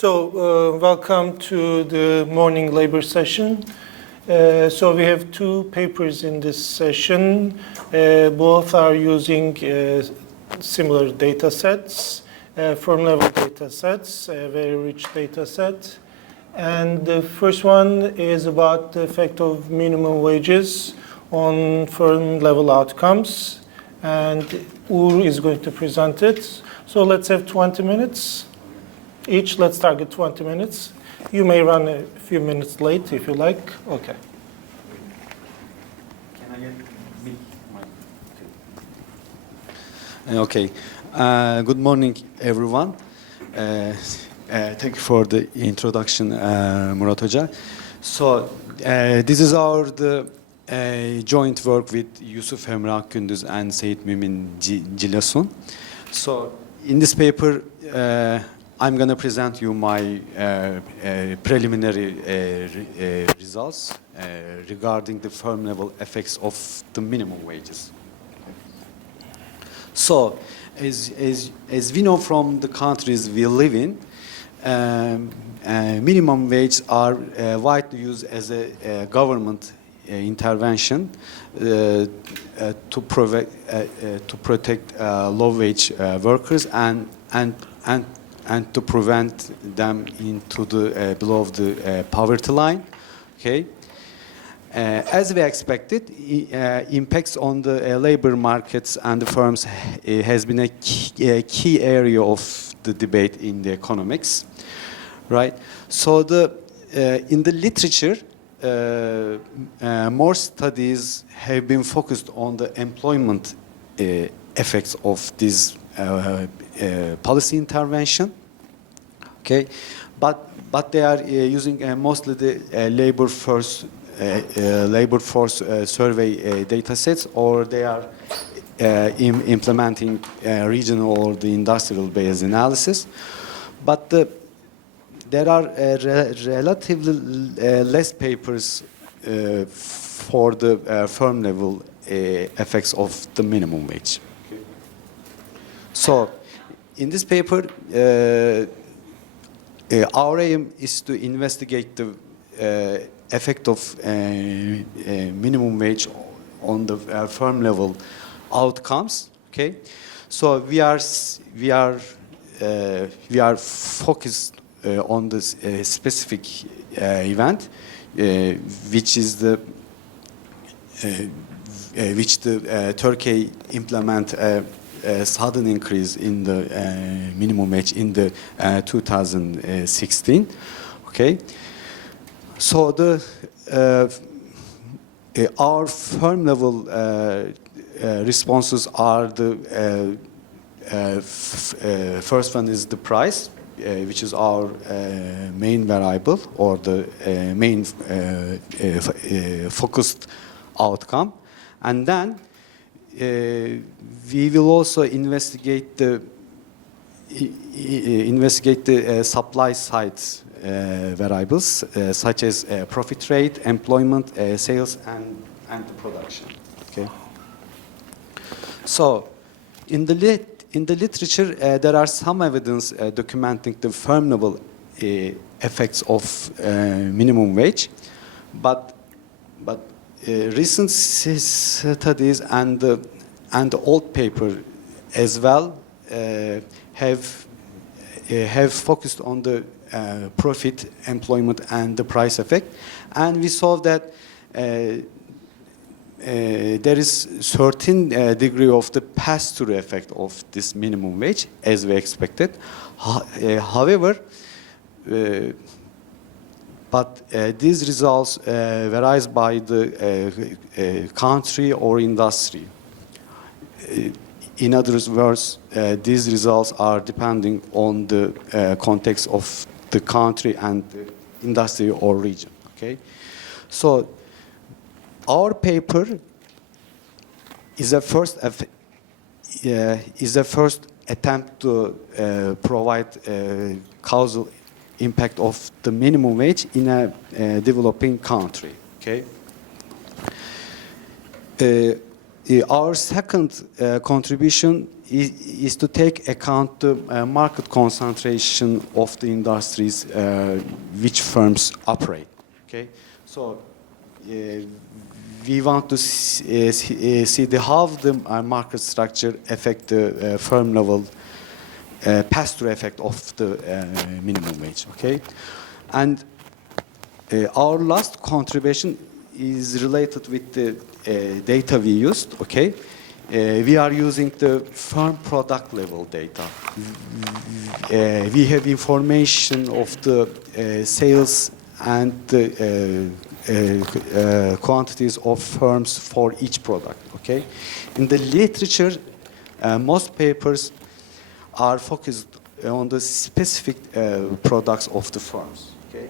Welcome to the morning labor session. So we have two papers in this session. Both are using similar data sets, firm level data sets, a very rich data set. And the first one is about the effect of minimum wages on firm level outcomes. And Ugur is going to present it. So let's have 20 minutes each. Let's target 20 minutes. You may run a few minutes late if you like. Okay. Can I get mic? Okay. Good morning, everyone. Thank you for the introduction, Murat Hoca. So this is our joint work with Yusuf, Emre, Akgunduz, and Seyit, Mumin, Cılasun. So in this paper, I'm going to present you my preliminary results regarding the firm level effects of the minimum wages. So, as we know from the countries we live in, minimum wage are widely used as a government intervention to protect low-wage workers and to prevent them into the below the poverty line. Okay. As we expected, impacts on the labor markets and the firms has been a key area of the debate in the economics, right? So in the literature, more studies have been focused on the employment effects of this policy intervention. Okay, but they are using mostly the labor force survey data sets, or they are implementing regional or the industrial based analysis. But there are relatively less papers for the firm level effects of the minimum wage. So in this paper, our aim is to investigate the effect of minimum wage on the firm level outcomes. Okay, so we are focused on this specific event, which is which Turkey implement a sudden increase in the minimum wage in the 2016. Okay, so our firm level responses are the first one is the price, which is our main variable or the main focused outcome, and then we will also investigate the supply side variables such as profit rate, employment, sales, and the production. Okay. So, in the literature, there are some evidence documenting the firm level effects of minimum wage, but recent studies and the old paper as well have focused on the profit, employment, and the price effect, and we saw that there is certain degree of the pass-through effect of this minimum wage, as we expected. However, these results varies by the country or industry. In other words, these results are depending on the context of the country and the industry or region. Okay, so our paper is a first attempt to provide causal impact of the minimum wage in a developing country. Okay. our second contribution is to take account the market concentration of the industries which firms operate. Okay, so we want to see how the market structure affect the firm level pass-through effect of the minimum wage. Okay, and our last contribution is related with the data we used. Okay, we are using the firm product level data. We have information of the sales and the quantities of firms for each product. Okay, in the literature, most papers are focused on the specific products of the firms. Okay,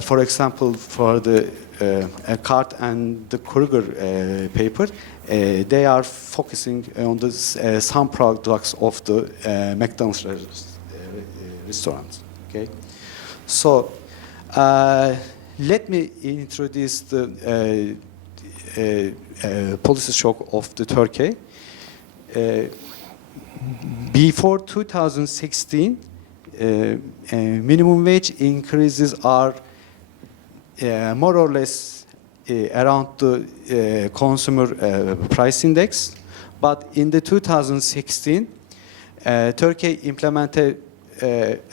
for example, for the Cart and the Kruger paper, they are focusing on the some products of the McDonald's restaurants. Okay, so let me introduce the policy shock of the Turkey. Before 2016, minimum wage increases are more or less around the consumer price index, but in the 2016, Turkey implemented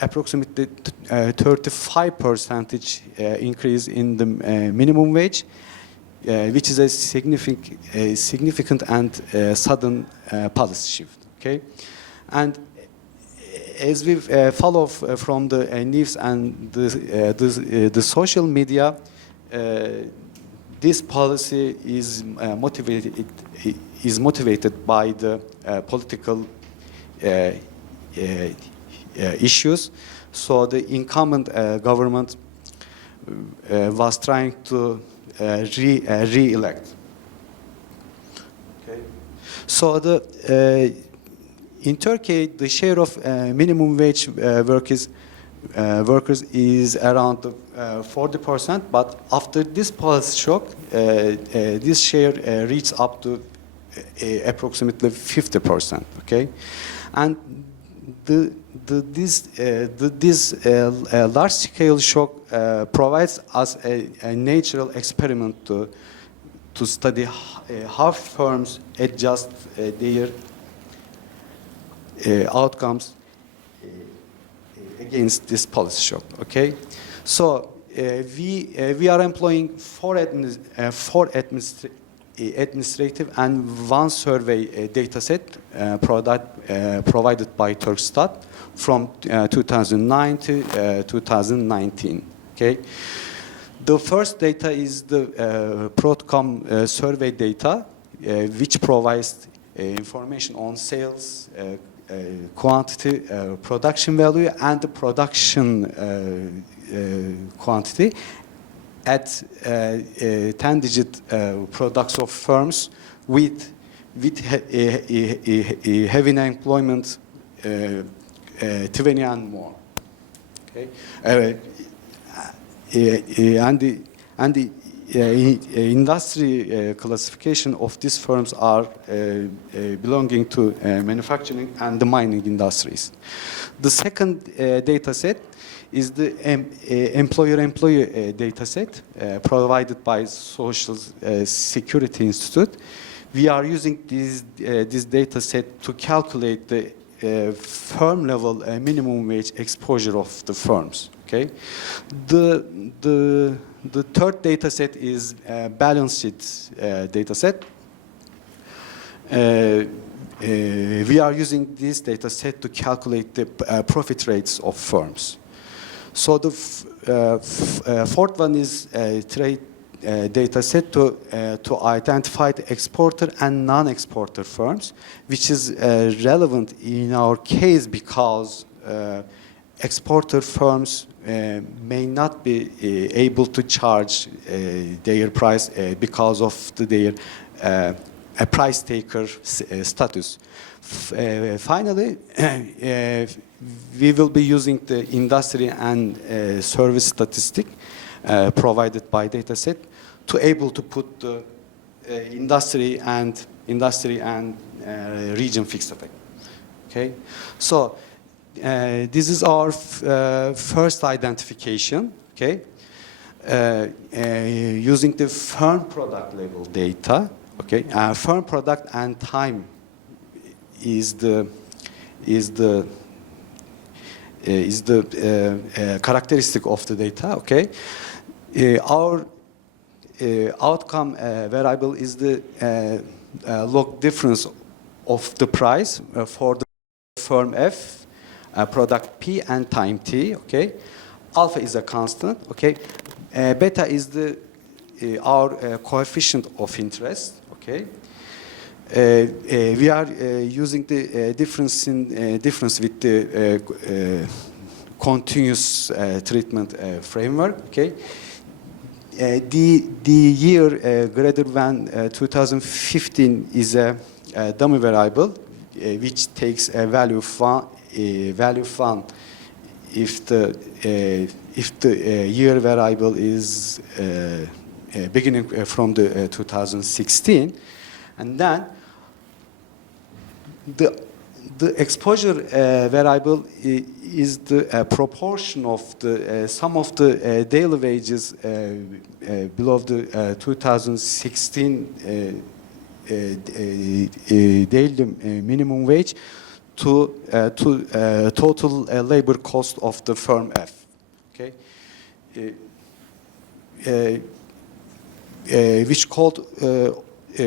approximately 35% increase in the minimum wage, which is a significant and sudden policy shift. Okay, and as we follow from the news and the social media, this policy is motivated by the political issues. So the incumbent government was trying to re-elect. Okay. So the in Turkey, the share of minimum wage workers is around 40%, but after this policy shock, this share reached up to approximately 50%. Okay, and this large-scale shock provides us a natural experiment to study how firms adjust their outcomes against this policy shock. Okay, so we are employing four administrative and one survey data set provided by Turkstat from 2009 to 2019. Okay, the first data is the Prodcom survey data, which provides information on sales, quantity, production value, and the production quantity at 10-digit products of firms with having employment 20 and more. Okay, and the industry classification of these firms are belonging to manufacturing and the mining industries. The second data set is the employer-employee data set provided by Social Security Institute. We are using this data set to calculate the firm level minimum wage exposure of the firms. Okay, the third data set is balance sheet data set. We are using this data set to calculate the profit rates of firms. So the fourth one is trade data set to identify the exporter and non-exporter firms, which is relevant in our case because exporter firms may not be able to charge their price because of their price taker status. Finally, we will be using the industry and service statistic provided by dataset to able to put the industry and region fixed effect. Okay, so this is our first identification. Okay, using the firm product level data. Okay, firm product and time is the characteristic of the data. Okay, our outcome variable is the log difference of the price for the firm F, product P, and time T. Okay, alpha is a constant. Okay, beta is the our coefficient of interest. Okay, we are using the difference with the continuous treatment framework. Okay. The year greater than 2015 is a dummy variable which takes a value from if the year variable is beginning from the 2016, and then the exposure variable is the proportion of the sum of the daily wages below the 2016 daily minimum wage to total labor cost of the firm F. Okay, which called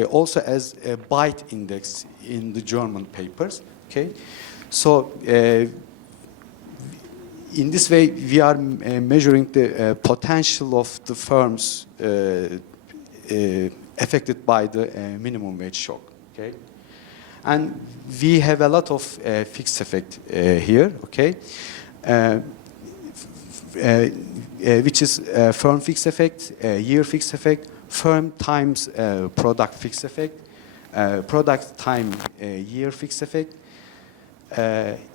also as a byte index in the German papers. Okay, so in this way we are measuring the potential of the firms affected by the minimum wage shock. Okay, and we have a lot of fixed effect here. Okay, which is firm fixed effect, year fixed effect, firm times product fixed effect, product time year fixed effect,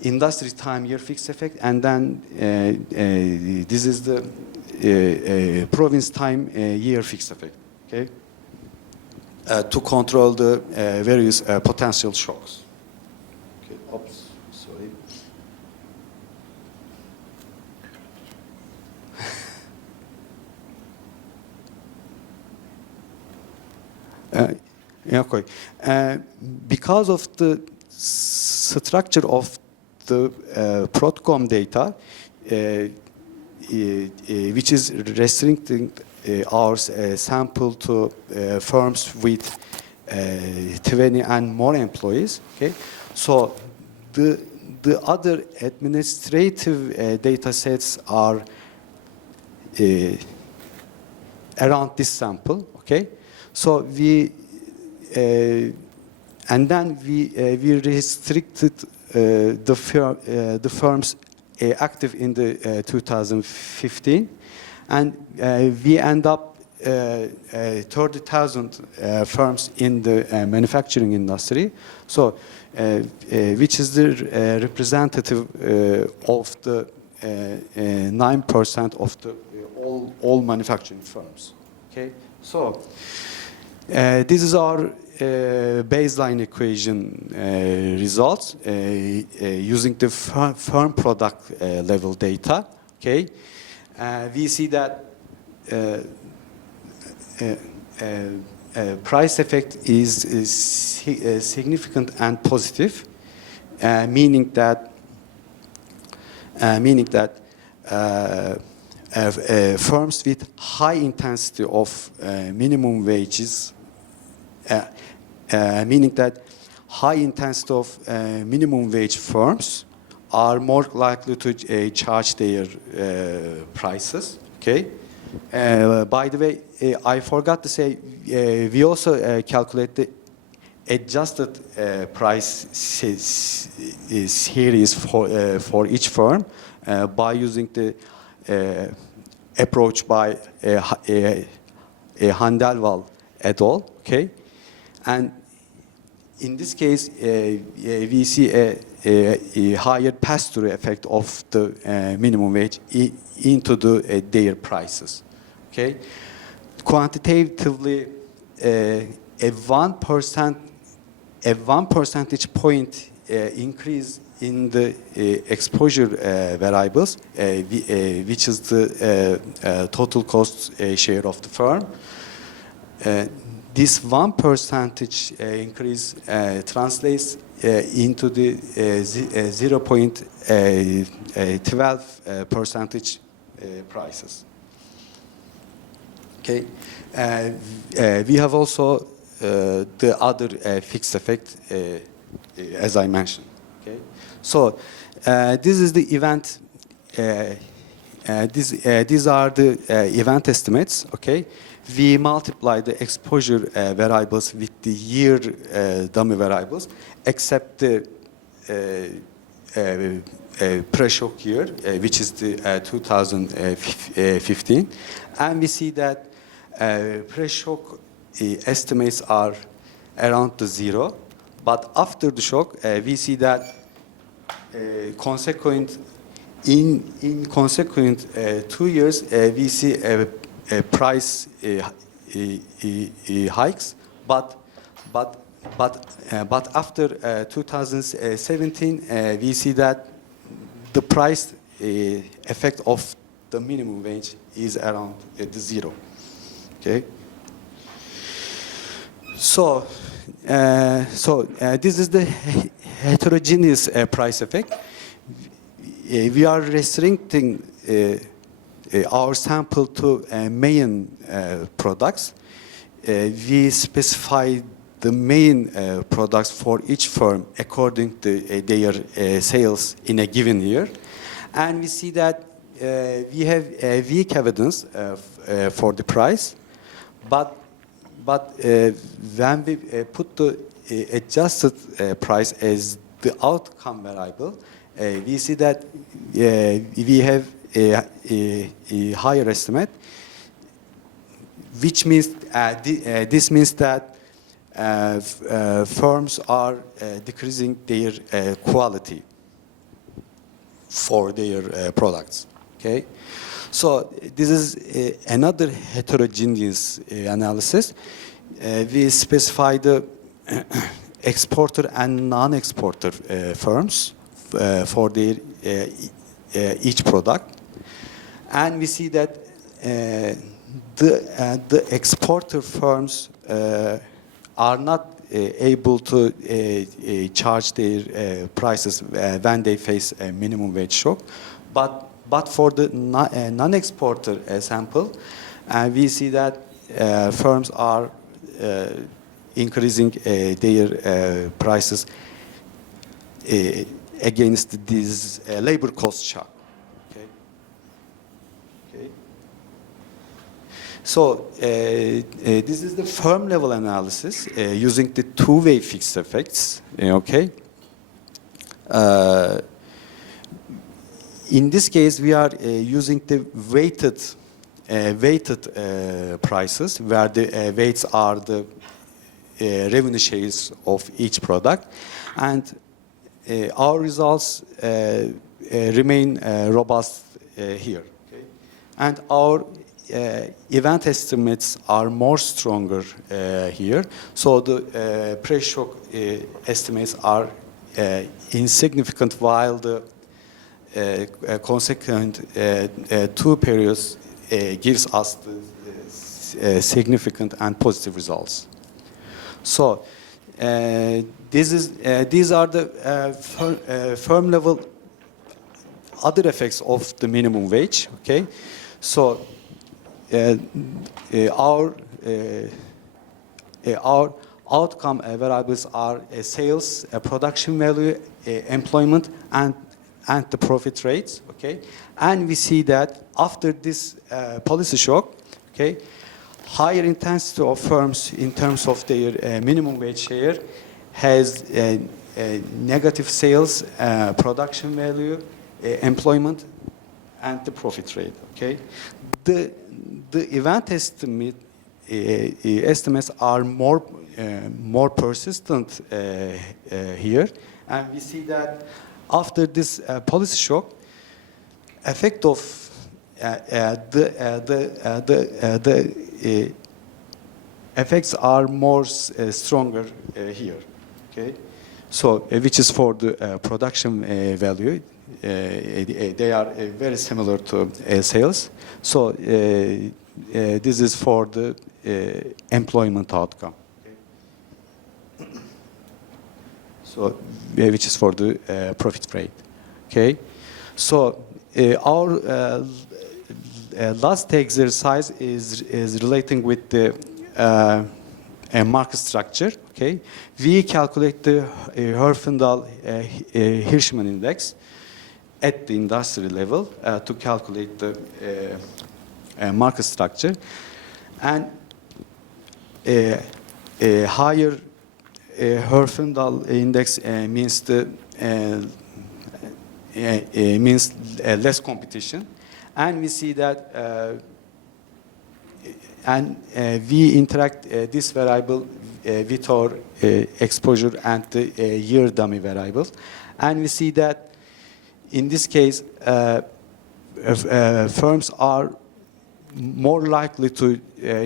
industry time year fixed effect, and then this is the province time year fixed effect. Okay, to control the various potential shocks. Okay. Oops, sorry. Yeah, okay. Because of the structure of the Protcom data, which is restricting our sample to firms with 20 and more employees. Okay, so the other administrative data sets are around this sample. Okay, so we and then we restricted the firms active in the 2015, and we end up 30,000 firms in the manufacturing industry. So, which is the representative of the 9% of the all manufacturing firms. Okay, so this is our baseline equation results using the firm product level data. Okay, we see that price effect is significant and positive, meaning that firms with high intensity of minimum wages, meaning that high intensity of minimum wage firms are more likely to charge their prices. Okay. By the way, I forgot to say, we also calculate the adjusted price series for each firm by using the approach by Handelwal et al. Okay, and in this case, we see a higher pass-through effect of the minimum wage into their prices. Okay, quantitatively, a 1%, a 1 percentage point increase in the exposure variables, which is the total cost share of the firm. This 1 percentage increase translates into the 0.12 percentage prices. Okay, we have also the other fixed effect, as I mentioned. Okay, so this is the event. These are the event estimates. Okay, we multiply the exposure variables with the year dummy variables, except the pre-shock year, which is the 2015, and we see that pre-shock estimates are around the 0, but after the shock, we see that consequent 2 years, we see a price hikes, but after 2017, we see that the price effect of the minimum wage is around the 0. Okay. So this is the heterogeneous price effect. We are restricting our sample to main products. We specify the main products for each firm according to their sales in a given year. And we see that we have weak evidence for the price, but when we put the adjusted price as the outcome variable, we see that we have a higher estimate, which means this means that firms are decreasing their quality for their products. Okay, so this is another heterogeneous analysis. We specify the exporter and non-exporter firms for their each product, and we see that the exporter firms are not able to charge their prices when they face a minimum wage shock, but for the non-exporter sample, we see that firms are increasing their prices against this labor cost shock. Okay. Okay. So this is the firm level analysis using the two-way fixed effects. Okay. In this case, we are using the weighted prices, where the weights are the revenue shares of each product, and our results remain robust here. Okay? And our event estimates are more stronger here. So the pre-shock estimates are insignificant, while the consequent 2 periods gives us the significant and positive results. So these are the firm level other effects of the minimum wage. Okay, so our outcome variables are sales, production value, employment, and the profit rates. Okay, and we see that after this policy shock, okay, higher intensity of firms in terms of their minimum wage share has negative sales, production value, employment, and the profit rate. Okay, the event estimates are more persistent here, and we see that after this policy shock, effect effects are more stronger here. Okay, so which is for the production value. They are very similar to sales. So this is for the employment outcome. Okay. So which is for the profit rate. Okay. So our last exercise is relating with the market structure. Okay, we calculate the Herfindahl-Hirschman index at the industry level to calculate the market structure, and a higher Herfindahl index means the means less competition, and we see that we interact this variable with our exposure and the year dummy variables, and we see that in this case firms are more likely to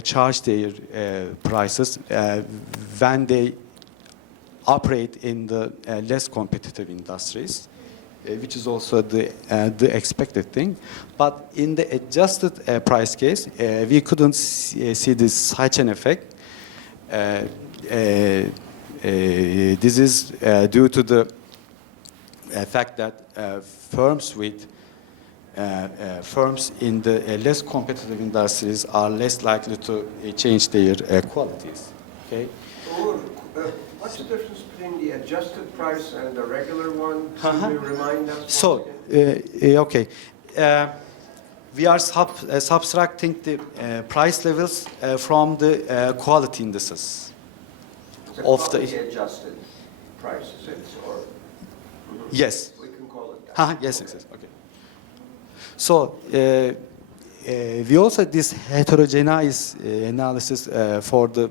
charge their prices when they operate in the less competitive industries, which is also the expected thing. But in the adjusted price case, we couldn't see this such an effect. This is due to the fact that firms in the less competitive industries are less likely to change their qualities. Okay. What's the difference between the adjusted price and the regular one? Can you remind us? So, okay. We are subtracting the price levels from the quality indices of the adjusted prices, or yes. we can call it that. Yes, yes, yes. Okay. So we also this heterogeneous analysis for the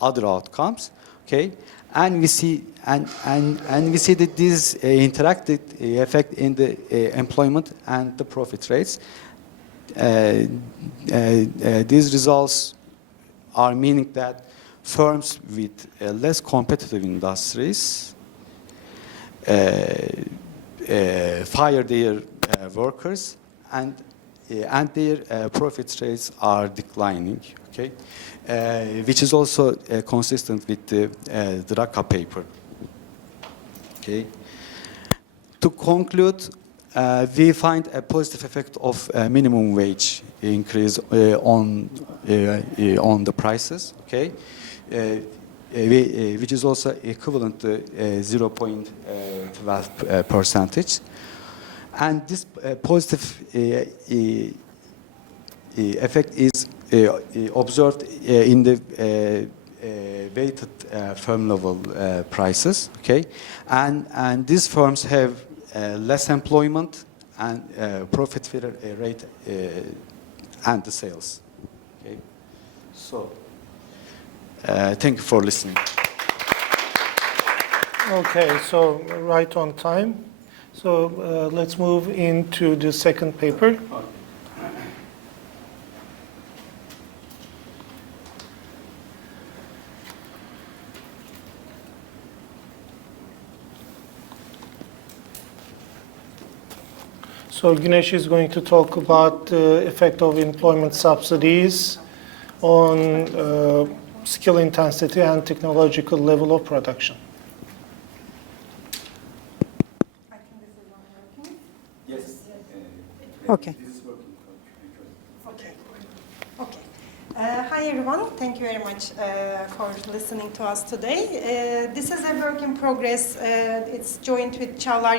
other outcomes. Okay, and we see we see that this interacted effect in the employment and the profit rates. These results are meaning that firms with less competitive industries fire their workers, and their profit rates are declining. Okay, which is also consistent with the Draka paper. Okay. To conclude, we find a positive effect of minimum wage increase on the prices. Okay, which is also equivalent to 0.12%. And this positive effect is observed in the weighted firm level prices. Okay, and these firms have less employment and profit rate and the sales. Okay, so thank you for listening. Okay, so right on time. So let's move into the second paper. So Güneş is going to talk about the effect of employment subsidies on skill intensity and technological level of production. I think this is not working. Yes. Okay. This is working. Okay. Okay. Hi everyone. Thank you very much for listening to us today. This is a work in progress. It's joined with Çağlar,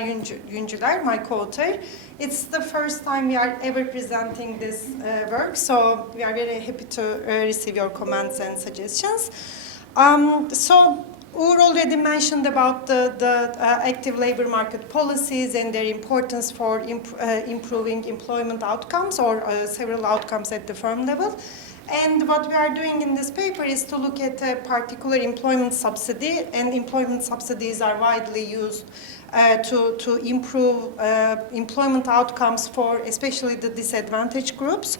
Yüncüler, my co-author. It's the first time we are ever presenting this work, so we are very happy to receive your comments and suggestions. So Ugur already mentioned about the active labor market policies and their importance for improving employment outcomes or several outcomes at the firm level. And what we are doing in this paper is to look at a particular employment subsidy, and employment subsidies are widely used to improve employment outcomes for especially the disadvantaged groups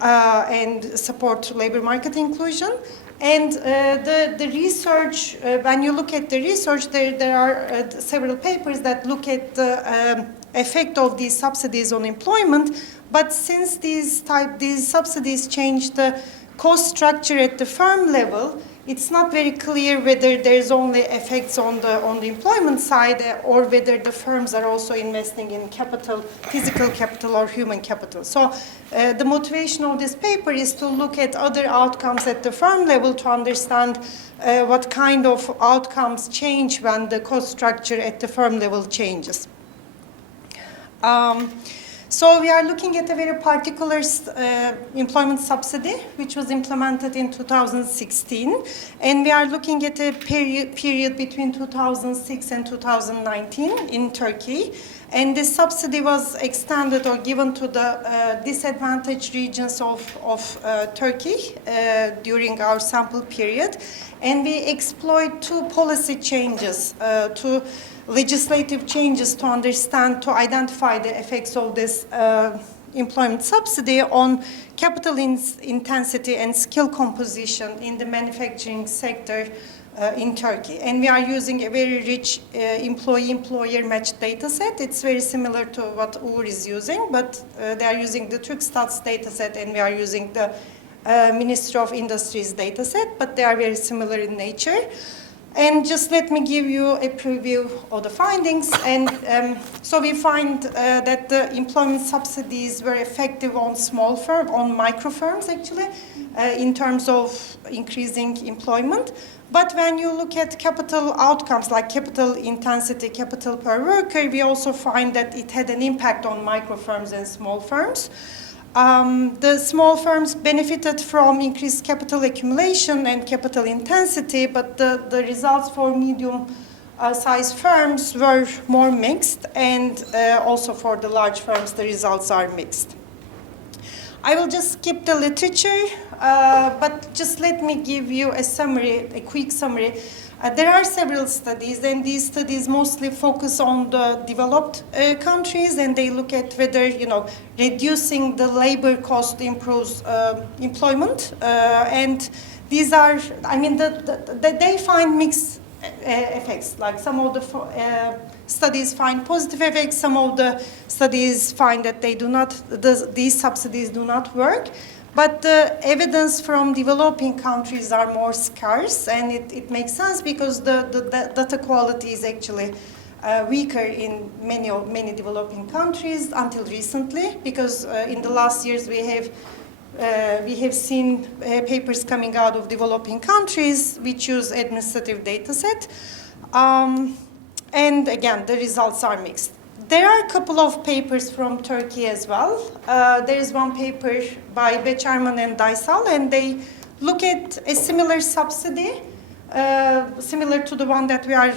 and support labor market inclusion. And the research, when you look at the research, there are several papers that look at the effect of these subsidies on employment. But since these subsidies change the cost structure at the firm level, it's not very clear whether there's only effects on the employment side or whether the firms are also investing in capital, physical capital or human capital. So the motivation of this paper is to look at other outcomes at the firm level to understand what kind of outcomes change when the cost structure at the firm level changes. So we are looking at a very particular employment subsidy, which was implemented in 2016. And we are looking at a period between 2006 and 2019 in Turkey. And this subsidy was extended or given to the disadvantaged regions of Turkey during our sample period. And we exploit two policy changes to legislative changes to identify the effects of this employment subsidy on capital intensity and skill composition in the manufacturing sector in Turkey. And we are using a very rich employee-employer matched data set. It's very similar to what Ugur is using, but they are using the Turkstats data set and we are using the Ministry of Industry's data set, but they are very similar in nature. And just let me give you a preview of the findings. And so we find that the employment subsidies were effective on on micro firms actually, in terms of increasing employment. But when you look at capital outcomes like capital intensity, capital per worker, we also find that it had an impact on micro firms and small firms. The small firms benefited from increased capital accumulation and capital intensity, but the results for medium-sized firms were more mixed, and also for the large firms, the results are mixed. I will just skip the literature, but just let me give you a summary, a quick summary. There are several studies, and these studies mostly focus on the developed countries, and they look at whether, reducing the labor cost improves employment. And these are, they find mixed effects. Like some of the studies find positive effects, some of the studies find that these subsidies do not work. But the evidence from developing countries are more scarce, and it makes sense because the data quality is actually weaker in many developing countries until recently, because in the last years we have seen papers coming out of developing countries which use administrative data set, and again the results are mixed. There are a couple of papers from Turkey as well. There is one paper by Becherman and Daysal, and they look at a similar subsidy, similar to the one that we are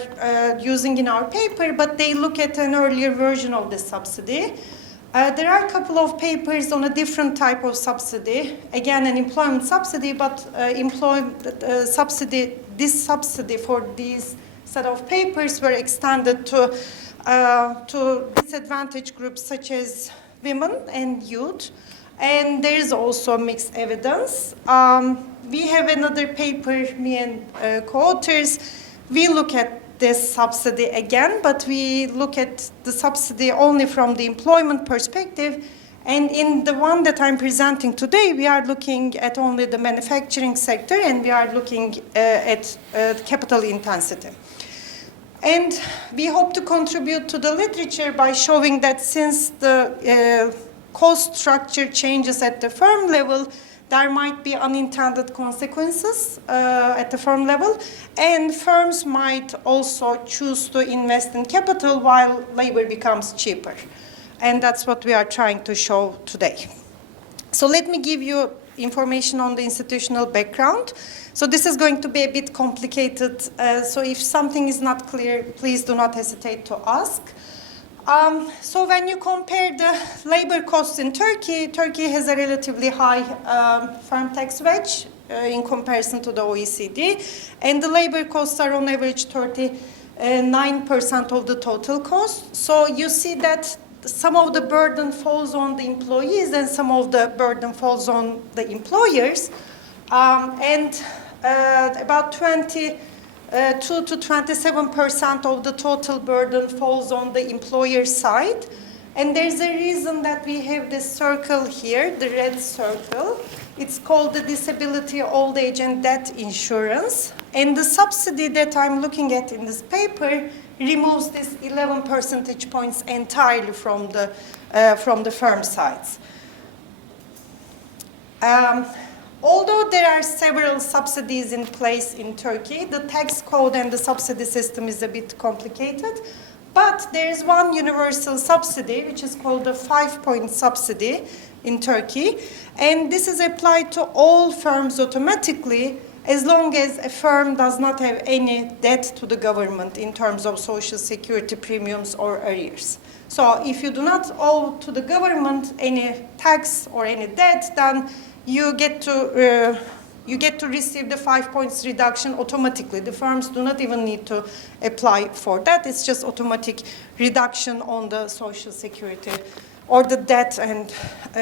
using in our paper, but they look at an earlier version of the subsidy. There are a couple of papers on a different type of subsidy, again an employment subsidy, but this subsidy for these set of papers were extended to disadvantaged groups such as women and youth, and there is also mixed evidence. We have another paper, me and co-authors. We look at this subsidy again, but we look at the subsidy only from the employment perspective, and in the one that I'm presenting today, we are looking at only the manufacturing sector, and we are looking at capital intensity. And we hope to contribute to the literature by showing that since the cost structure changes at the firm level, there might be unintended consequences at the firm level, and firms might also choose to invest in capital while labor becomes cheaper. And that's what we are trying to show today. So let me give you information on the institutional background. So this is going to be a bit complicated, so if something is not clear, please do not hesitate to ask. So when you compare the labor costs in Turkey, Turkey has a relatively high firm tax wage in comparison to the OECD, and the labor costs are on average 39% of the total cost. So you see that some of the burden falls on the employees and some of the burden falls on the employers. about 22 to 27% of the total burden falls on the employer side. And there's a reason that we have this circle here, the red circle. It's called the disability, old age, and death insurance. And the subsidy that I'm looking at in this paper removes this 11 percentage points entirely from the firm sides. Although there are several subsidies in place in Turkey, the tax code and the subsidy system is a bit complicated. But there is one universal subsidy, which is called the 5-point subsidy in Turkey. And this is applied to all firms automatically, as long as a firm does not have any debt to the government in terms of social security premiums or arrears. So if you do not owe to the government any tax or any debt, then you get to receive the 5 points reduction automatically. The firms do not even need to apply for that. It's just automatic reduction on the social security or the debt and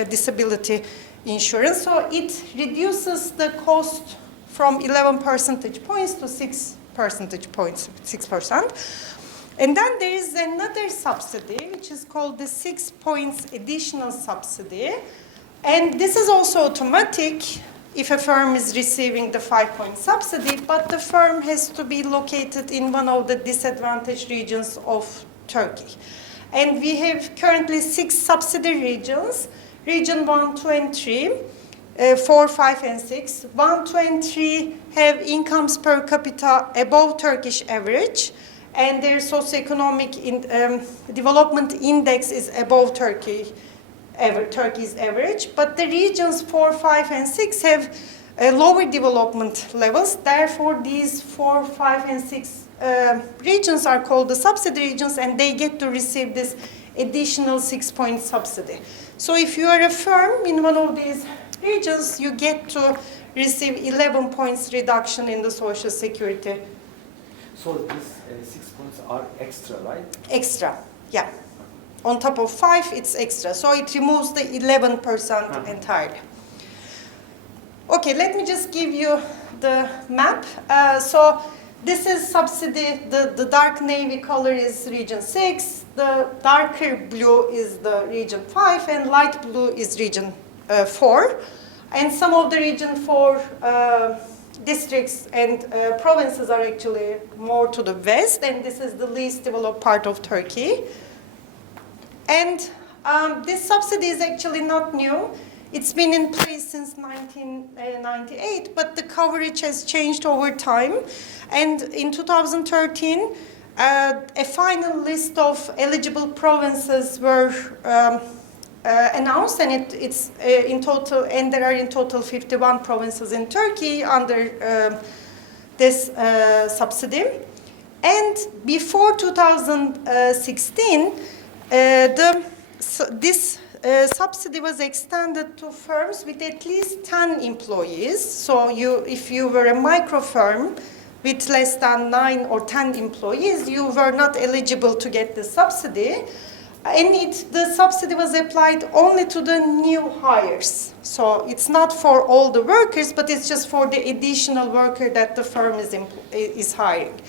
disability insurance. So it reduces the cost from 11 percentage points to 6 percentage points, 6%. And then there is another subsidy, which is called the 6 points additional subsidy. And this is also automatic if a firm is receiving the 5-point subsidy, but the firm has to be located in one of the disadvantaged regions of Turkey. And we have currently 6 subsidy regions, region 1, 2, and 3, 4, 5, and 6. 1, 2, and 3 have incomes per capita above Turkish average, and their socioeconomic development index is above Turkey's average. But the regions 4, 5, and 6 have lower development levels. Therefore, these 4, 5, and 6 regions are called the subsidy regions, and they get to receive this additional 6-point subsidy. So if you are a firm in one of these regions, you get to receive 11 points reduction in the social security. So these 6 points are extra, right? Extra, yeah. On top of 5, it's extra. So it removes the 11% entirely. Okay, let me just give you the map. So this is subsidy. The dark navy color is region 6. The darker blue is the region 5, and light blue is region 4. And some of the region 4 districts and provinces are actually more to the west, and this is the least developed part of Turkey. And this subsidy is actually not new. It's been in place since 1998, but the coverage has changed over time. And in 2013, a final list of eligible provinces were announced, and it's in total, and there are in total 51 provinces in Turkey under this subsidy. And before 2016, this subsidy was extended to firms with at least 10 employees. So if you were a micro firm with less than 9 or 10 employees, you were not eligible to get the subsidy. And the subsidy was applied only to the new hires. So it's not for all the workers, but it's just for the additional worker that the firm is hiring.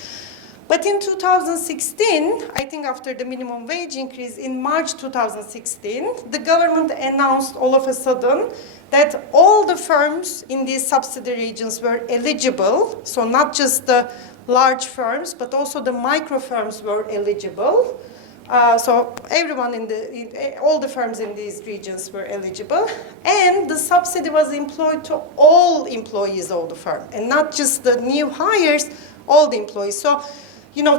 But in 2016, I think after the minimum wage increase in March 2016, the government announced all of a sudden that all the firms in these subsidy regions were eligible. So not just the large firms, but also the micro firms were eligible. So everyone all the firms in these regions were eligible, and the subsidy was employed to all employees of the firm, and not just the new hires, all the employees. So,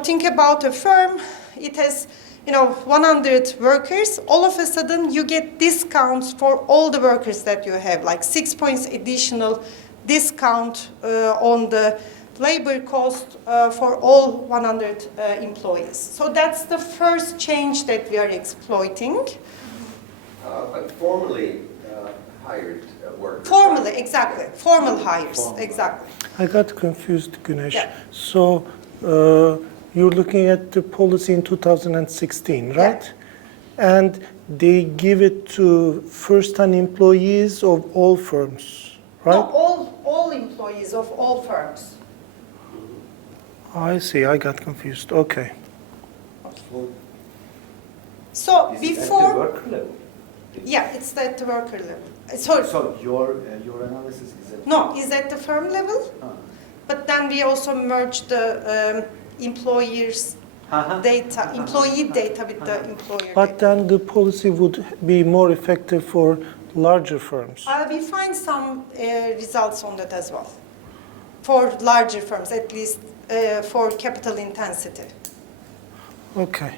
think about a firm, it has, 100 workers, all of a sudden you get discounts for all the workers that you have, like 6 points additional discount on the labor cost for all 100 employees. So that's the first change that we are exploiting. But formally hired workers. Formally, exactly. Formal hires, exactly. I got confused, Güneş. Yeah. So you're looking at the policy in 2016, right? Yeah. And they give it to first-time employees of all firms, right? No, all employees of all firms. I see, I got confused. Okay. So Is it at the before, worker level? yeah, it's at the worker level. Sorry, So your analysis is at... no, is at the firm level, Ah. but then we also merged the employers' data, employee data with the employer But data. then the policy would be more effective for larger firms. We find some results on that as well. For larger firms, at least for capital intensity. Okay.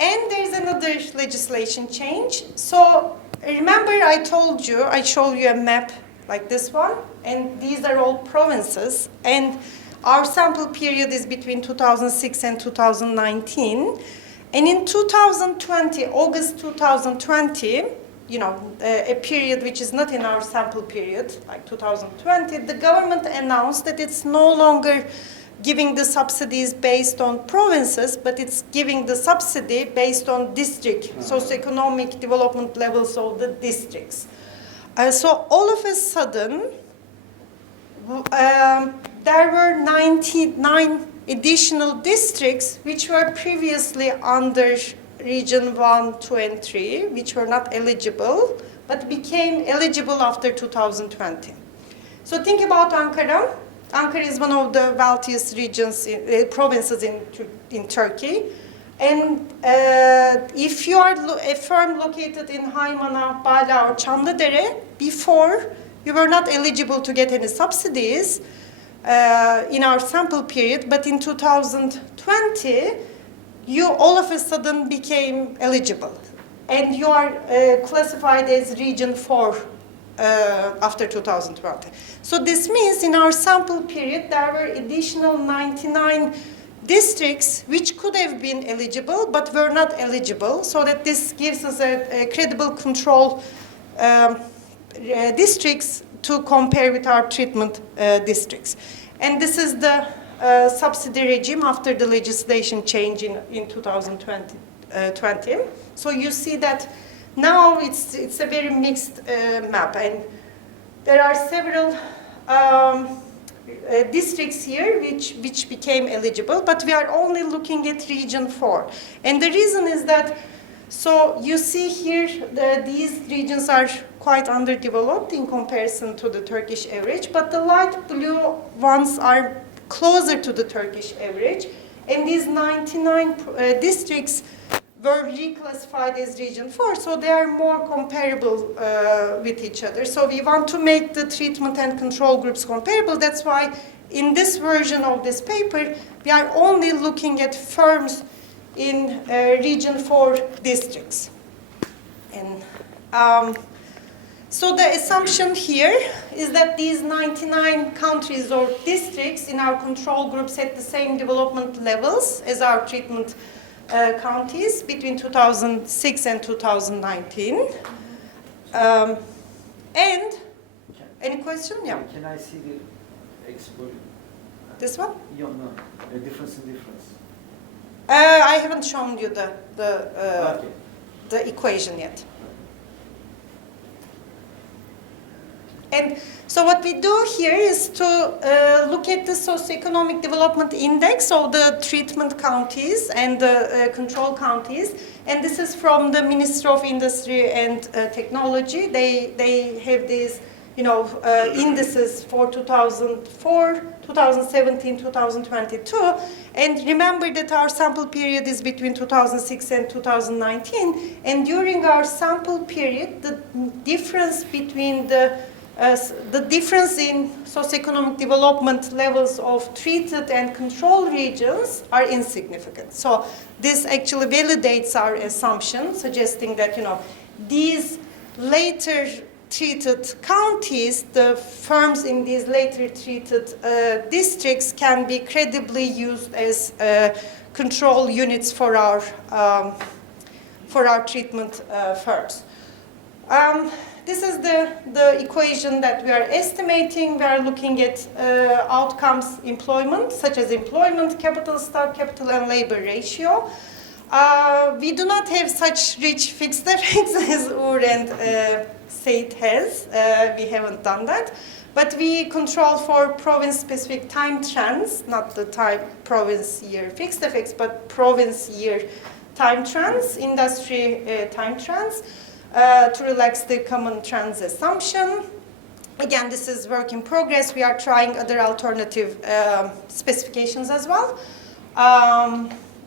And there's another legislation change. So remember I told you, I showed you a map like this one, and these are all provinces, and our sample period is between 2006 and 2019. And in 2020, August 2020, you know, a period which is not in our sample period, like 2020, the government announced that it's no longer giving the subsidies based on provinces, but it's giving the subsidy based on district, socioeconomic development levels of the districts. So all of a sudden, there were 99 additional districts which were previously under Region 1, 2, and 3, which were not eligible, but became eligible after 2020. So think about Ankara. Ankara is one of the wealthiest regions, provinces in Turkey. And if you are a firm located in Haymana, Bala, or Çamlıdere, before you were not eligible to get any subsidies in our sample period, but in 2020, you all of a sudden became eligible. And you are classified as Region 4 after 2020. So this means in our sample period, there were additional 99 districts which could have been eligible but were not eligible, so that this gives us a credible control districts to compare with our treatment districts. And this is the subsidy regime after the legislation change in 2020. So you see that now it's a very mixed map, and there are several districts here which became eligible, but we are only looking at Region 4. And the reason is that, so you see here, these regions are quite underdeveloped in comparison to the Turkish average, but the light blue ones are closer to the Turkish average, and these 99 districts were reclassified as Region 4, so they are more comparable with each other. So we want to make the treatment and control groups comparable. That's why in this version of this paper, we are only looking at firms in Region 4 districts. And so the assumption here is that these 99 countries or districts in our control groups had the same development levels as our treatment counties between 2006 and 2019. And any question? Yeah. Can I see the exposure? This one? Yeah, no, the difference in difference. I haven't shown you Okay. the equation yet. And so what we do here is to look at the socioeconomic development index of the treatment counties and the control counties. And this is from the Ministry of Industry and Technology. They have these, you know, indices for 2004, 2017, 2022. And remember that our sample period is between 2006 and 2019. And during our sample period, the difference between the difference in socioeconomic development levels of treated and control regions are insignificant. So this actually validates our assumption, suggesting that, you know, these later treated counties, the firms in these later treated districts can be credibly used as control units for our treatment firms. This is the equation that we are estimating. We are looking at outcomes employment, such as employment, capital stock, capital and labor ratio. We do not have such rich fixed effects as Ugur and Seyit has. We haven't done that. But we control for province-specific time trends, not the time province year fixed effects, but province year time trends, industry time trends, to relax the common trends assumption. Again, this is work in progress. We are trying other alternative specifications as well.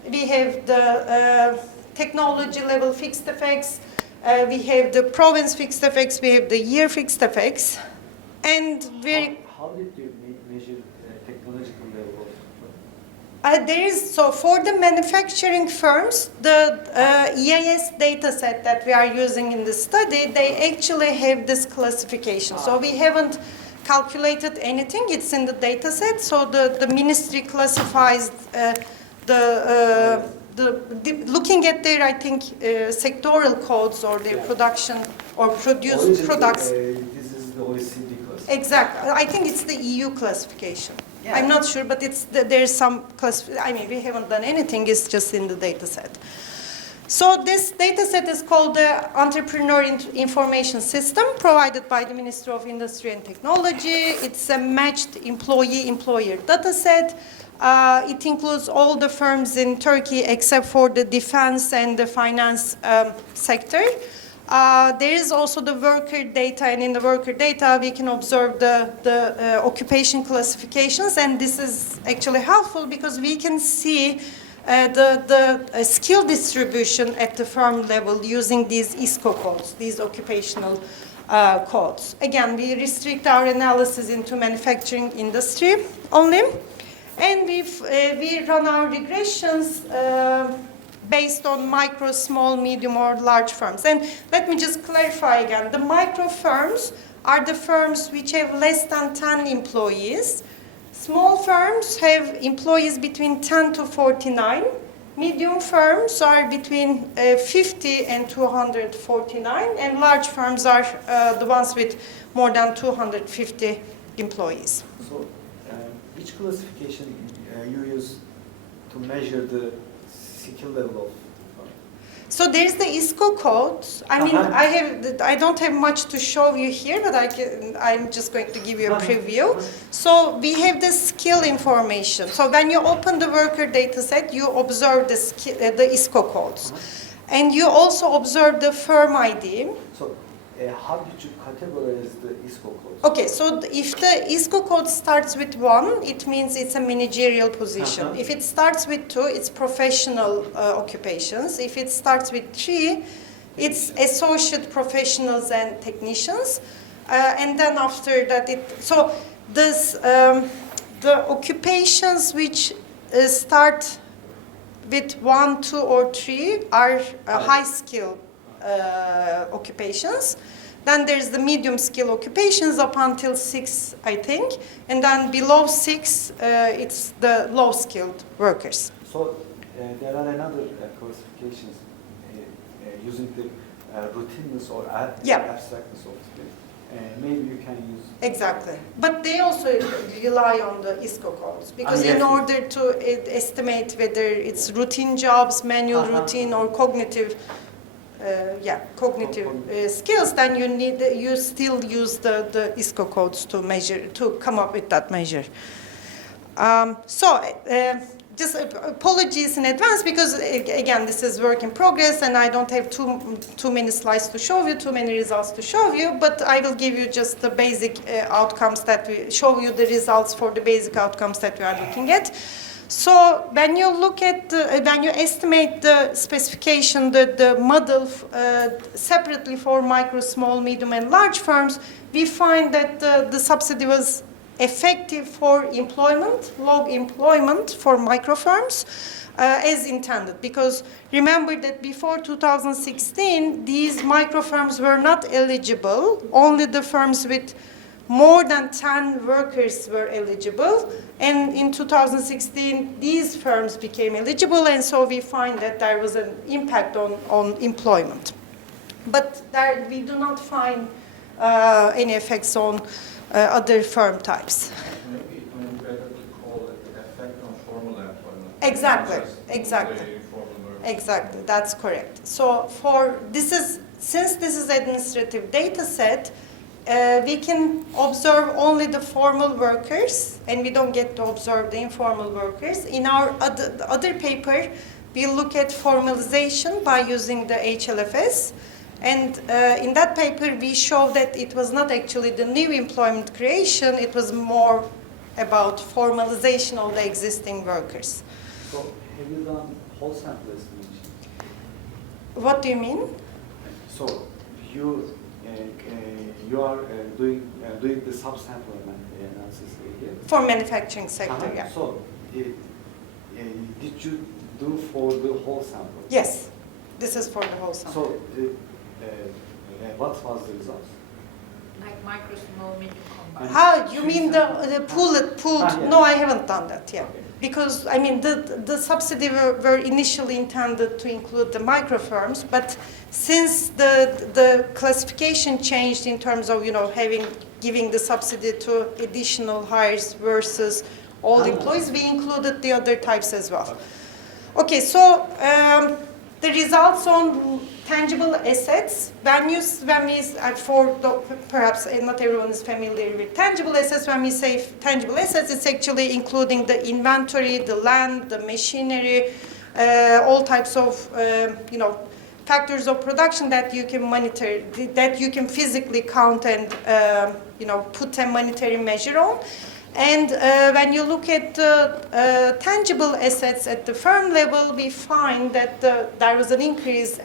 We have the technology level fixed effects. We have the province fixed effects. We have the year fixed effects. And very. How did you measure technological level of? So for the manufacturing firms, the EIS data set that we are using in the study, they actually have this classification. So we haven't calculated anything, it's in the data set. So the ministry classifies looking at their, I think, sectoral codes or their production or produced products. This is the OECD class. Exactly. I think it's the EU classification. Yeah. I'm not sure, but there's some I mean, we haven't done anything. It's just in the data set. So this data set is called the Entrepreneur Information System, provided by the Ministry of Industry and Technology. It's a matched employee-employer data set. It includes all the firms in Turkey except for the defense and the finance sector. There is also the worker data, and in the worker data we can observe the occupation classifications, and this is actually helpful because we can see the skill distribution at the firm level using these ISCO codes, these occupational codes. Again, we restrict our analysis into manufacturing industry only, and we run our regressions based on micro, small, medium, or large firms. And let me just clarify again. The micro firms are the firms which have less than 10 employees. Small firms have employees between 10 to 49. Medium firms are between 50 and 249. And large firms are the ones with more than 250 employees. So, which classification you use to measure the skill level of? So there's the ISCO code. I mean, I don't have much to show you here, but I'm just going to give you a preview. So we have the skill information. So when you open the worker data set, you observe the ISCO codes. And you also observe the firm ID. So how did you categorize the ISCO codes? Okay, so if the ISCO code starts with 1, it means it's a managerial position. If it starts with 2, it's professional occupations. If it starts with 3, it's associate professionals and technicians. And then after that, so this, the occupations which start with 1, 2, or 3 are high skill occupations. Then there's the medium skill occupations up until 6, I think. And then below 6, it's the low skilled workers. So there are another classifications using the routineness or abstractness of the maybe you can use. Exactly. But they also rely on the ISCO codes because in order to estimate whether it's routine jobs, manual routine, or cognitive skills, then you still use the ISCO codes to measure, to come up with that measure. Just apologies in advance because again this is work in progress and I don't have too many slides to show you, too many results to show you, but I will give you just the basic outcomes that we show you the results for the basic outcomes that we are looking at. So when you look at, when you estimate the specification, the model separately for micro, small, medium, and large firms, we find that the subsidy was effective for employment, low employment for micro firms, as intended. Because remember that before 2016, these micro firms were not eligible. Only the firms with more than 10 workers were eligible, and in 2016 these firms became eligible, and so we find that there was an impact on employment. But there, we do not find any effects on other firm types. Maybe better to call it the effect on formal employment. Exactly, exactly. Exactly, that's correct. So since this is administrative data set, we can observe only the formal workers, and we don't get to observe the informal workers. In our other paper, we look at formalization by using the HLFS. And in that paper, we show that it was not actually the new employment creation, it was more about formalization of the existing workers. So have you done whole sample estimation? What do you mean? So you are doing the subsample analysis here. For manufacturing sector, yeah. So did you do for the whole sample? Yes, this is for the whole sample. So what was the result? Like micro, small, medium combined. How, you mean the pooled? Yeah. No, I haven't done that yet. Okay. Because, I mean, the subsidy were initially intended to include the micro firms, but since the classification changed in terms of, you know, giving the subsidy to additional hires versus all employees, we included the other types as well. Okay, so the results on tangible assets, perhaps not everyone is familiar with tangible assets. When we say tangible assets, it's actually including the inventory, the land, the machinery, all types of, you know, factors of production that you can monitor, that you can physically count and, you know, put a monetary measure on. And when you look at the tangible assets at the firm level, we find that there was an increase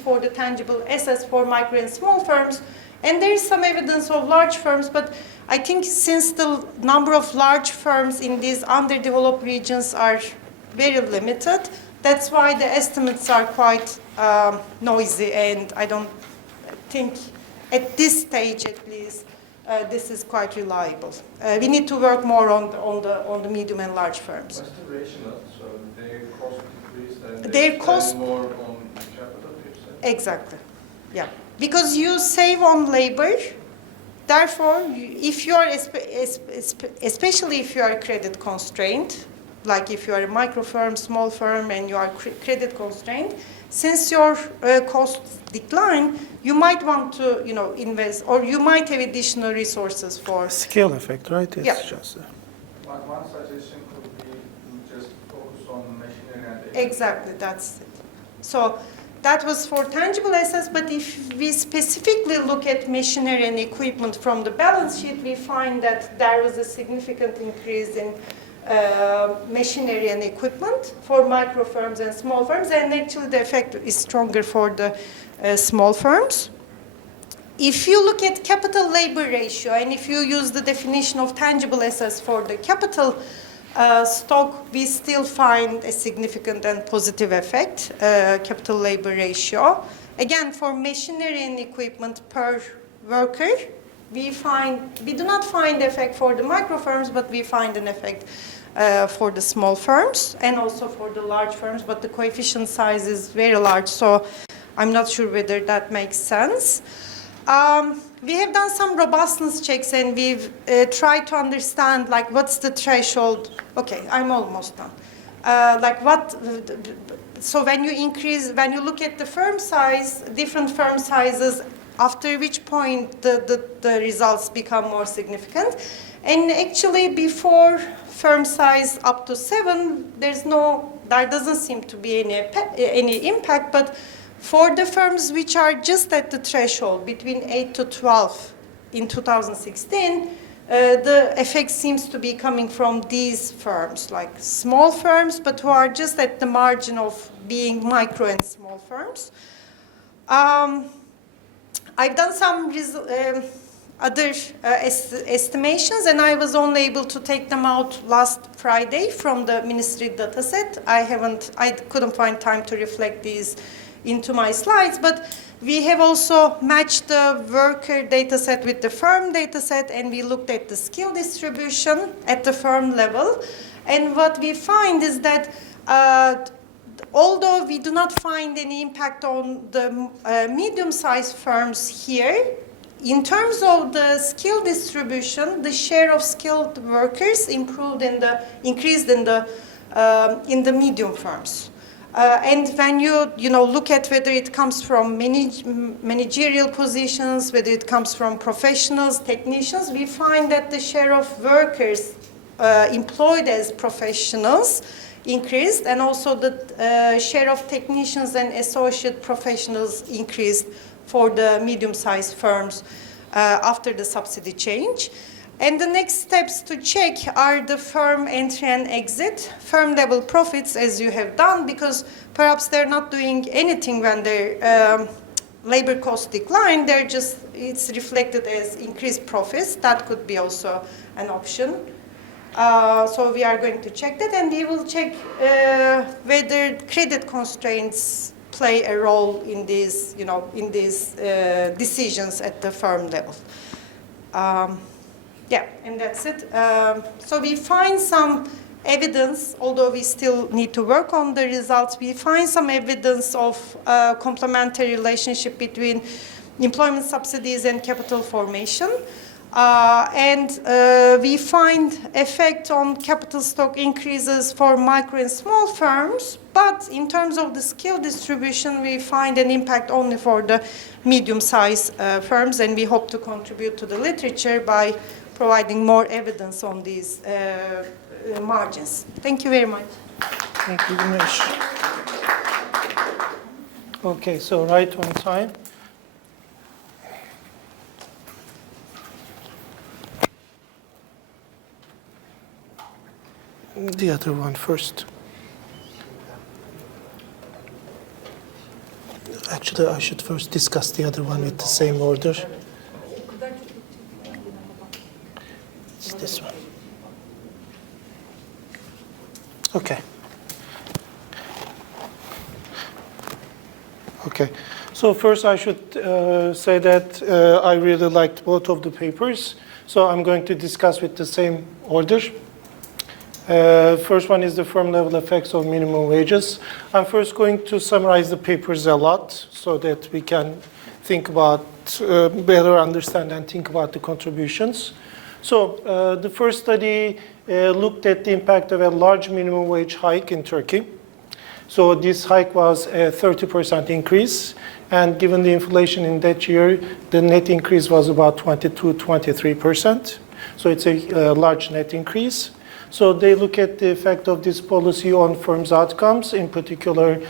for the tangible assets for micro and small firms. And there is some evidence of large firms, but I think since the number of large firms in these underdeveloped regions are very limited, that's why the estimates are quite noisy, and I don't think at this stage at least this is quite reliable. We need to work more on the medium and large firms. What's the rationale? So their cost decreased and Their they cost- spend more on capital, you said? Exactly, yeah. Because you save on labor, therefore, if you are, especially if you are credit constrained, like if you are a micro firm, small firm, and you are credit constrained, since your costs decline, you might want to, you know, invest, or you might have additional resources for. Scale effect, right? It's Yeah. just One suggestion could be just focus on machinery and Exactly, that's it. So that was for tangible assets, but if we specifically look at machinery and equipment from the balance sheet, we find that there was a significant increase in machinery and equipment for micro firms and small firms, and actually the effect is stronger for the small firms. If you look at capital labor ratio, and if you use the definition of tangible assets for the capital stock, we still find a significant and positive effect, capital labor ratio. Again, for machinery and equipment per worker, we do not find effect for the micro firms, but we find an effect for the small firms and also for the large firms, but the coefficient size is very large, so I'm not sure whether that makes sense. We have done some robustness checks, and we've tried to understand, like, what's the threshold. Okay, I'm almost done. So when you look at the firm size, different firm sizes, after which point the results become more significant. And actually, before firm size up to 7, there doesn't seem to be any impact, but for the firms which are just at the threshold between 8 to 12 in 2016, the effect seems to be coming from these firms, like small firms, but who are just at the margin of being micro and small firms. I've done some other estimations, and I was only able to take them out last Friday from the ministry dataset. I couldn't find time to reflect these into my slides, but we have also matched the worker dataset with the firm dataset, and we looked at the skill distribution at the firm level. And what we find is that although we do not find any impact on the medium-sized firms here, in terms of the skill distribution, the share of skilled workers increased in the medium firms. And when you look at whether it comes from managerial positions, whether it comes from professionals, technicians, we find that the share of workers employed as professionals increased, and also the share of technicians and associate professionals increased for the medium-sized firms after the subsidy change. And the next steps to check are the firm entry and exit, firm level profits, as you have done, because perhaps they're not doing anything when their labor costs decline. It's reflected as increased profits. That could be also an option. So we are going to check that, and we will check whether credit constraints play a role in these, decisions at the firm level. Yeah, and that's it. So we find some evidence, although we still need to work on the results, we find some evidence of complementary relationship between employment subsidies and capital formation. We find effect on capital stock increases for micro and small firms, but in terms of the skill distribution, we find an impact only for the medium-sized firms, and we hope to contribute to the literature by providing more evidence on these margins. Thank you very much. Thank you, Güneş. Okay, so right on time. The other one first. Actually, I should first discuss the other one with the same order. It's this one. Okay. Okay. So first I should say that I really liked both of the papers. So I'm going to discuss with the same order. First one is the firm level effects of minimum wages. I'm first going to summarize the papers a lot so that we can think about, better understand and think about the contributions. So the first study looked at the impact of a large minimum wage hike in Turkey. So this hike was a 30% increase, and given the inflation in that year, the net increase was about 22-23%. So it's a large net increase. So they look at the effect of this policy on firms' outcomes, in particular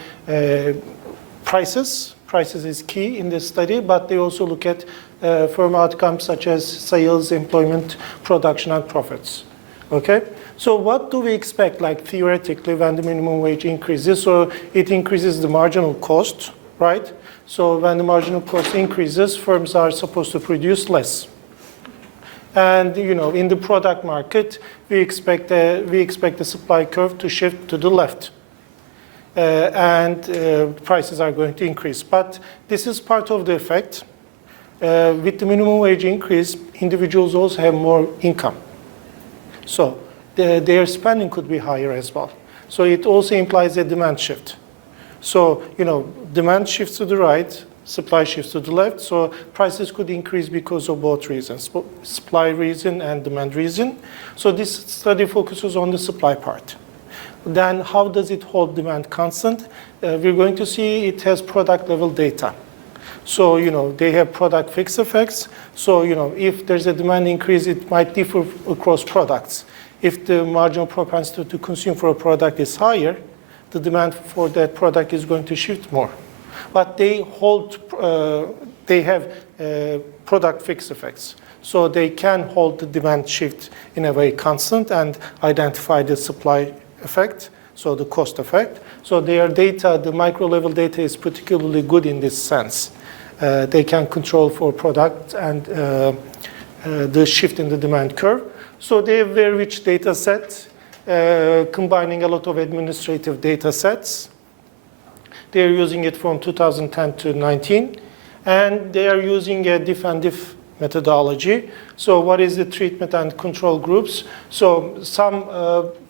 prices. Prices is key in this study, but they also look at firm outcomes such as sales, employment, production, and profits. Okay? So what do we expect, like theoretically, when the minimum wage increases? So it increases the marginal cost, right? So when the marginal cost increases, firms are supposed to produce less. And in the product market, we expect the supply curve to shift to the left, and prices are going to increase. But this is part of the effect. With the minimum wage increase, individuals also have more income, so their spending could be higher as well. So it also implies a demand shift. So demand shifts to the right, supply shifts to the left, so prices could increase because of both reasons, supply reason and demand reason. So this study focuses on the supply part. Then how does it hold demand constant? We're going to see it has product level data. So, they have product fixed effects. So, if there's a demand increase, it might differ across products. If the marginal propensity to consume for a product is higher, the demand for that product is going to shift more. But they have product fixed effects. So they can hold the demand shift in a way constant and identify the supply effect, so the cost effect. So their data, the micro level data, is particularly good in this sense. They can control for product and the shift in the demand curve. So they have very rich data set, combining a lot of administrative data sets. They're using it from 2010 to 19, and they are using a diff and diff methodology. So what is the treatment and control groups? So some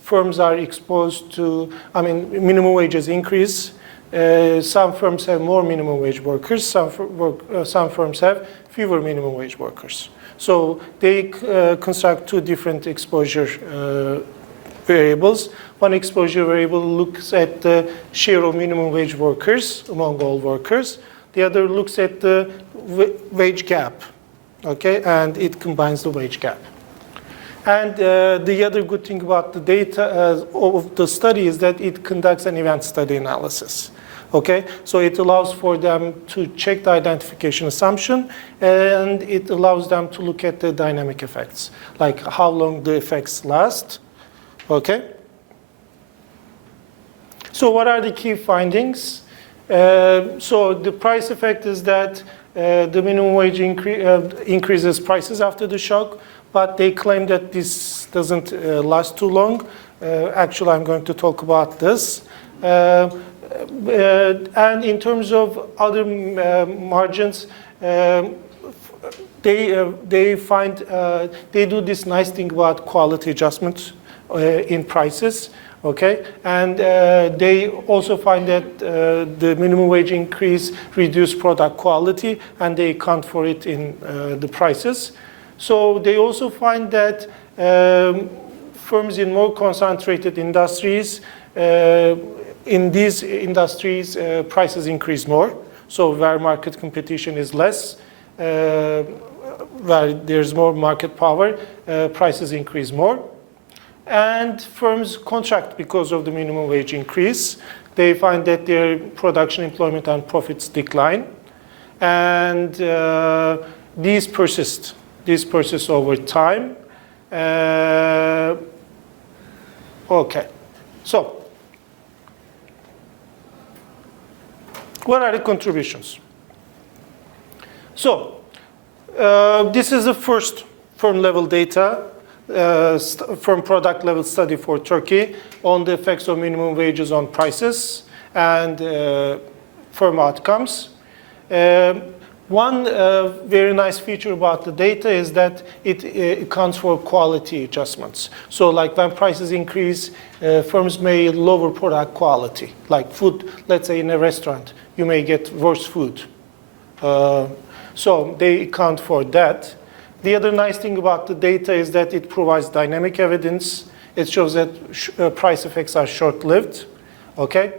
firms are exposed to, minimum wages increase. Some firms have more minimum wage workers. Some firms have fewer minimum wage workers. So they construct two different exposure variables. One exposure variable looks at the share of minimum wage workers among all workers. The other looks at the wage gap, okay, and it combines the wage gap. And the other good thing about the data of the study is that it conducts an event study analysis. Okay, so it allows for them to check the identification assumption, and it allows them to look at the dynamic effects, like how long the effects last. Okay. So what are the key findings? So the price effect is that the minimum wage increases prices after the shock, but they claim that this doesn't last too long. Actually, I'm going to talk about this. And in terms of other margins, they find they do this nice thing about quality adjustment in prices, okay? And they also find that the minimum wage increase reduce product quality, and they account for it in the prices. So they also find that firms in more concentrated industries, in these industries, prices increase more. So where market competition is less, where there's more market power, prices increase more. And firms contract because of the minimum wage increase. They find that their production, employment, and profits decline. And these persist. These persist over time. Okay. So, what are the contributions? So, this is the first firm-level data, firm product-level study for Turkey on the effects of minimum wages on prices and firm outcomes. One very nice feature about the data is that it accounts for quality adjustments. So like when prices increase, firms may lower product quality. Like food, let's say in a restaurant, you may get worse food. So they account for that. The other nice thing about the data is that it provides dynamic evidence. It shows that price effects are short-lived, okay?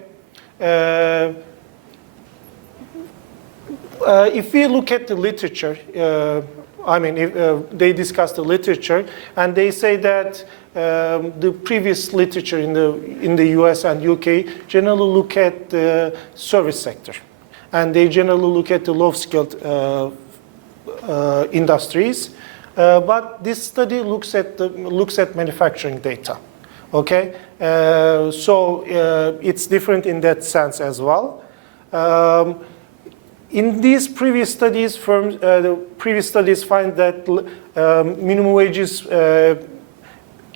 If we look at the literature, they discuss the literature, and they say that the previous literature in the US and UK generally look at the service sector, and they generally look at the low-skilled industries. But this study looks at manufacturing data. Okay, so it's different in that sense as well. In these previous studies, the previous studies find that minimum wages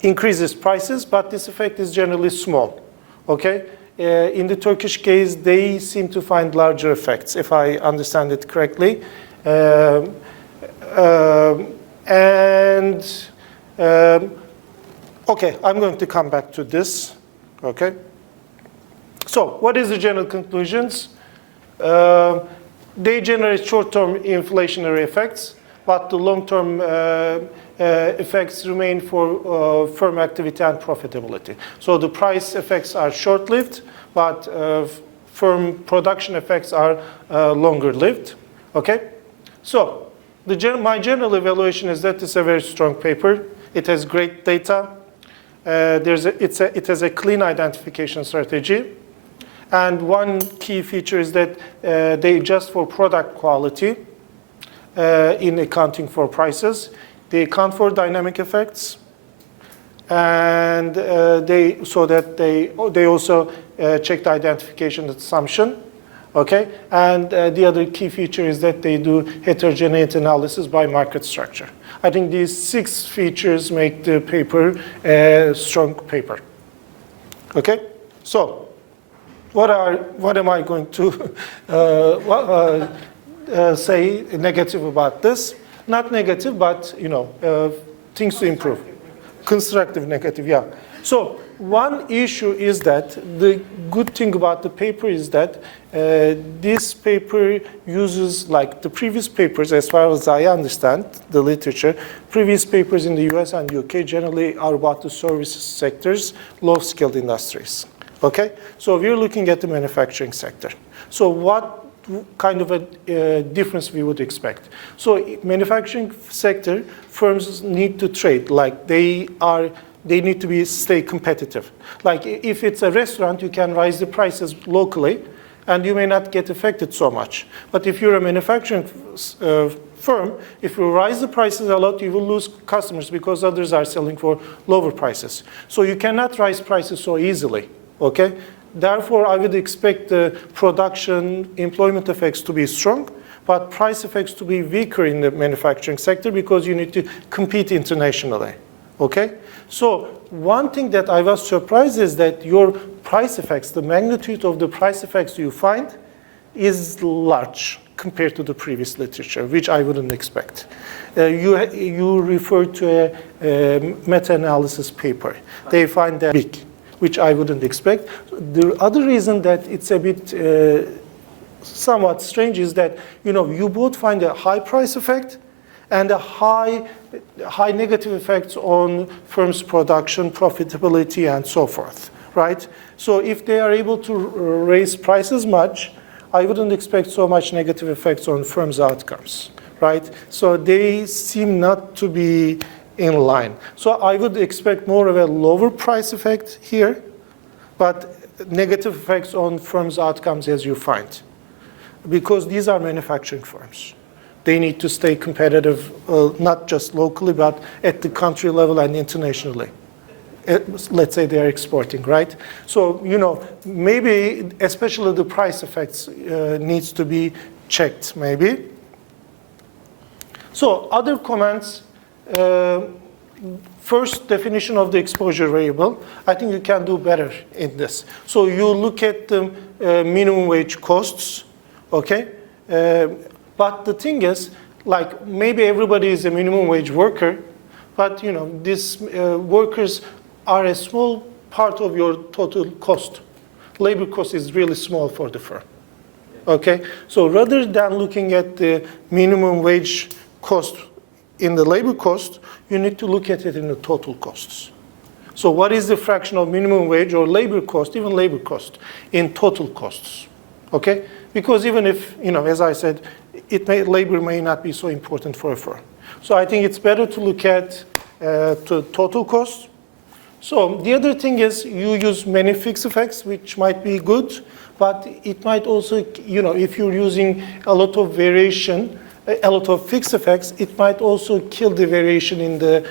increases prices, but this effect is generally small. Okay, in the Turkish case, they seem to find larger effects, if I understand it correctly. Okay, I'm going to come back to this. Okay, so what is the general conclusions? They generate short-term inflationary effects, but the long-term effects remain for firm activity and profitability. So the price effects are short-lived, but firm production effects are longer-lived. Okay, so my general evaluation is that it's a very strong paper. It has great data. It has a clean identification strategy. And one key feature is that they adjust for product quality in accounting for prices. They account for dynamic effects, and they also check the identification assumption. Okay, and the other key feature is that they do heterogeneity analysis by market structure. I think these 6 features make the paper a strong paper. Okay, so what am I going to say negative about this? Not negative, but things to improve. Constructive negative, yeah. So one issue is that the good thing about the paper is that this paper uses, like the previous papers, as far as I understand the literature, previous papers in the US and UK generally are about the services sectors, low-skilled industries. Okay? So we're looking at the manufacturing sector. So what kind of a difference we would expect? So manufacturing sector, firms need to trade, like they need to stay competitive. Like if it's a restaurant, you can raise the prices locally and you may not get affected so much. But if you're a manufacturing firm, if you raise the prices a lot, you will lose customers because others are selling for lower prices. So you cannot raise prices so easily, okay? Therefore, I would expect the production, employment effects to be strong, but price effects to be weaker in the manufacturing sector because you need to compete internationally, okay? So one thing that I was surprised is that your price effects, the magnitude of the price effects you find is large compared to the previous literature, which I wouldn't expect. You referred to a meta-analysis paper. They find that big, which I wouldn't expect. The other reason that it's a bit somewhat strange is that, you both find a high price effect and a high negative effects on firms' production, profitability, and so forth, right? So if they are able to raise prices much, I wouldn't expect so much negative effects on firms' outcomes, right? So they seem not to be in line. So I would expect more of a lower price effect here, but negative effects on firms' outcomes as you find, because these are manufacturing firms. They need to stay competitive, not just locally, but at the country level and internationally. Let's say they're exporting, right? So, maybe especially the price effects needs to be checked, maybe. So, other comments. First, definition of the exposure variable. I think you can do better in this. So, you look at the minimum wage costs, okay? But the thing is, like maybe everybody is a minimum wage worker, but these workers are a small part of your total cost. Labor cost is really small for the firm. Okay, so rather than looking at the minimum wage cost in the labor cost, you need to look at it in the total costs. So what is the fraction of minimum wage or labor cost, even labor cost, in total costs? Okay, because even if, as I said, labor may not be so important for a firm. So I think it's better to look at total cost. So the other thing is you use many fixed effects, which might be good, but it might also, if you're using a lot of variation, a lot of fixed effects, it might also kill the variation in the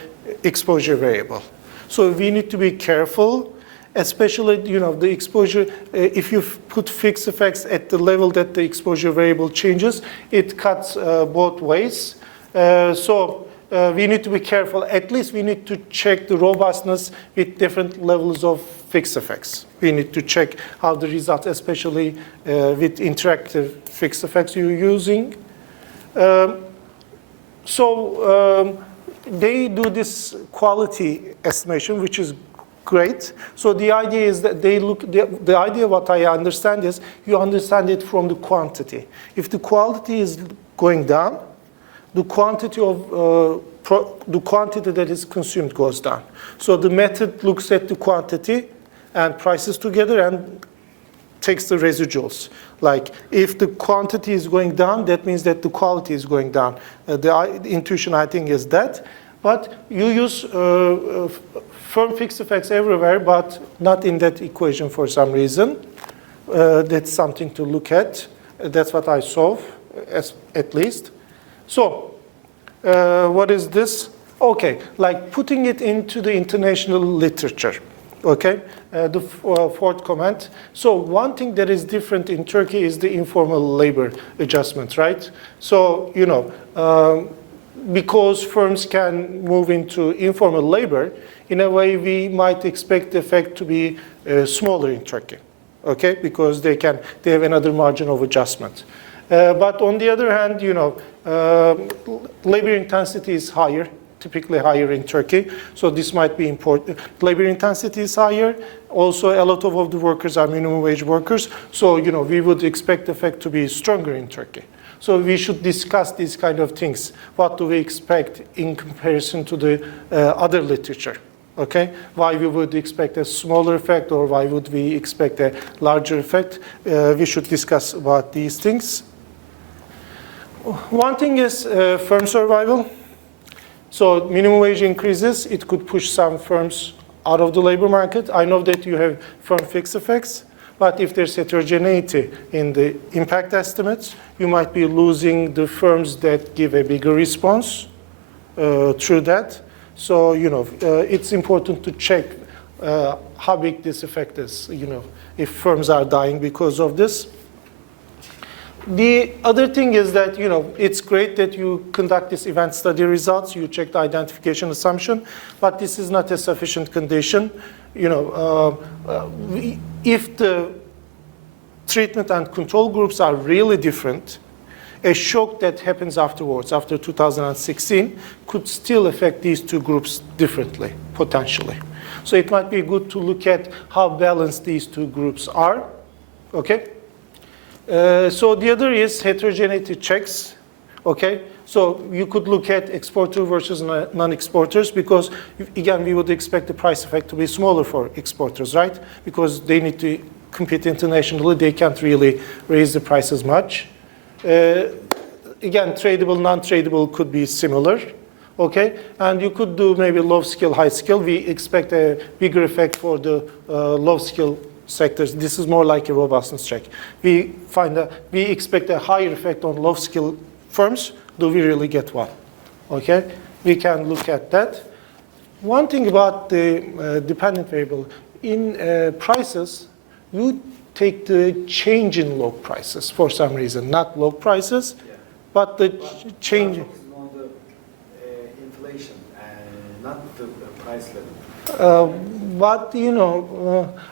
exposure variable. So we need to be careful, especially, the exposure, if you put fixed effects at the level that the exposure variable changes, it cuts both ways. So we need to be careful. At least we need to check the robustness with different levels of fixed effects. We need to check how the results, especially with interactive fixed effects you're using. They do this quality estimation, which is great. So the idea is that the idea what I understand is you understand it from the quantity. If the quality is going down, the quantity that is consumed goes down. So the method looks at the quantity and prices together and takes the residuals. Like if the quantity is going down, that means that the quality is going down. The intuition, I think, is that. But you use firm fixed effects everywhere, but not in that equation for some reason. That's something to look at. That's what I saw, at least. So what is this? Okay, like putting it into the international literature. Okay, the fourth comment. So one thing that is different in Turkey is the informal labor adjustment, right? So, because firms can move into informal labor, in a way we might expect the effect to be smaller in Turkey, okay? Because they have another margin of adjustment. But on the other hand, labor intensity is higher typically higher in Turkey, so this might be important. Labor intensity is higher. Also, a lot of the workers are minimum wage workers, so we would expect the effect to be stronger in Turkey. So we should discuss these kind of things. What do we expect in comparison to the other literature? Okay, why we would expect a smaller effect, or why would we expect a larger effect? We should discuss about these things. One thing is firm survival. So minimum wage increases, it could push some firms out of the labor market. I know that you have firm fixed effects, but if there's heterogeneity in the impact estimates, you might be losing the firms that give a bigger response through that. So, it's important to check how big this effect is, if firms are dying because of this. The other thing is that, it's great that you conduct this event study results, you check the identification assumption, but this is not a sufficient condition. If the treatment and control groups are really different, a shock that happens afterwards, after 2016, could still affect these two groups differently, potentially. So it might be good to look at how balanced these two groups are, okay? So the other is heterogeneity checks, okay? So you could look at exporter versus non-exporters, because, again, we would expect the price effect to be smaller for exporters, right? Because they need to compete internationally, they can't really raise the prices much. Again, tradable, non-tradable could be similar, okay? And you could do maybe low skill, high skill. We expect a bigger effect for the low skill sectors. This is more like a robustness check. We expect a higher effect on low skill firms. Do we really get one? Okay, we can look at that. One thing about the dependent variable, in prices, you take the change in log prices for some reason, not log prices, but the change. On the inflation, not the price level. But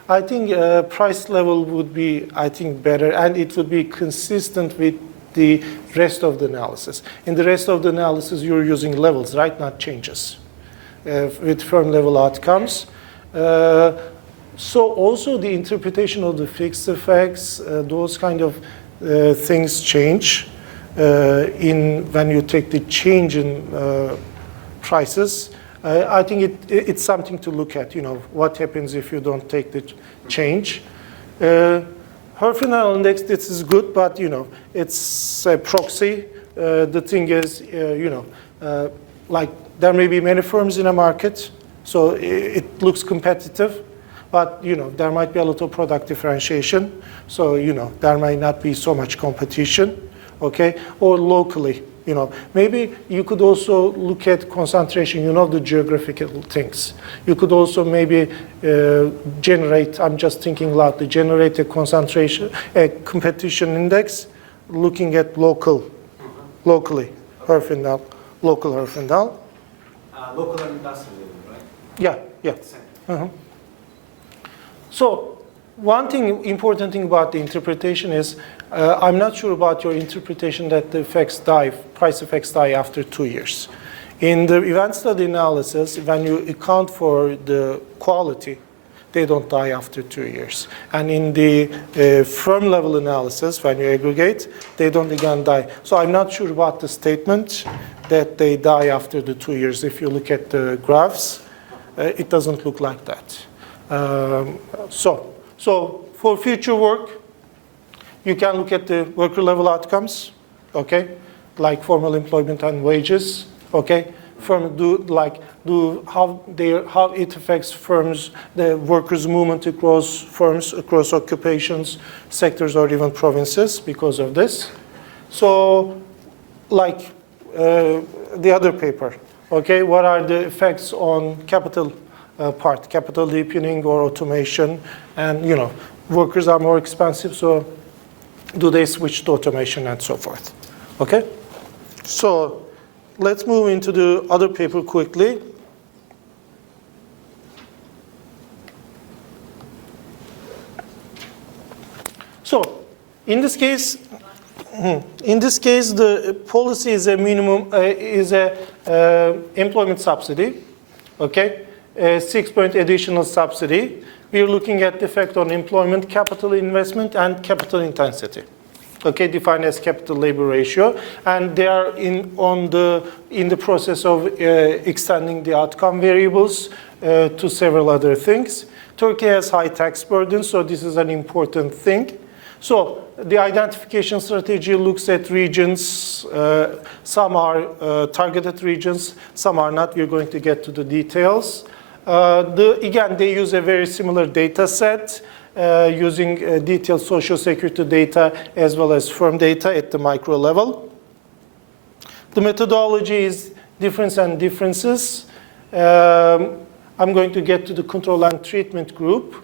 I think price level would be, I think, better, and it would be consistent with the rest of the analysis. In the rest of the analysis, you're using levels, right, not changes, with firm level outcomes. So also the interpretation of the fixed effects, those kind of things change when you take the change in prices. I think it's something to look at, what happens if you don't take the change. Herfindahl index, this is good, but it's a proxy. The thing is, like there may be many firms in a market, so it looks competitive. But there might be a lot of product differentiation, so there might not be so much competition, okay? Or locally, maybe you could also look at concentration, the geographical things. You could also maybe generate, I'm just thinking loudly, generate a concentration, a competition index, looking at locally, Herfindahl, local Herfindahl. Local and industrial, right? Yeah. Uh-huh. So one important thing about the interpretation is, I'm not sure about your interpretation that the price effects die after 2 years. In the event study analysis, when you account for the quality, they don't die after 2 years. And in the firm level analysis, when you aggregate, they don't again die. So I'm not sure about the statement that they die after the 2 years. If you look at the graphs, it doesn't look like that. So for future work, you can look at the worker level outcomes, okay, like formal employment and wages, okay. How it affects firms, the workers' movement across firms, across occupations, sectors, or even provinces because of this. So, like the other paper, okay, what are the effects on capital? Capital deepening or automation, and workers are more expensive, so do they switch to automation and so forth? Okay, so let's move into the other paper quickly. So in this case, In this case, the policy is a minimum, employment subsidy, okay? A 6-point additional subsidy. We are looking at the effect on employment, capital investment, and capital intensity. Okay, defined as capital labor ratio, and they are in the process of extending the outcome variables to several other things. Turkey has high tax burden, so this is an important thing. So the identification strategy looks at regions. Some are targeted regions, some are not. We're going to get to the details. Again, they use a very similar data set, using detailed social security data as well as firm data at the micro level. The methodology is difference and differences. I'm going to get to the control and treatment group.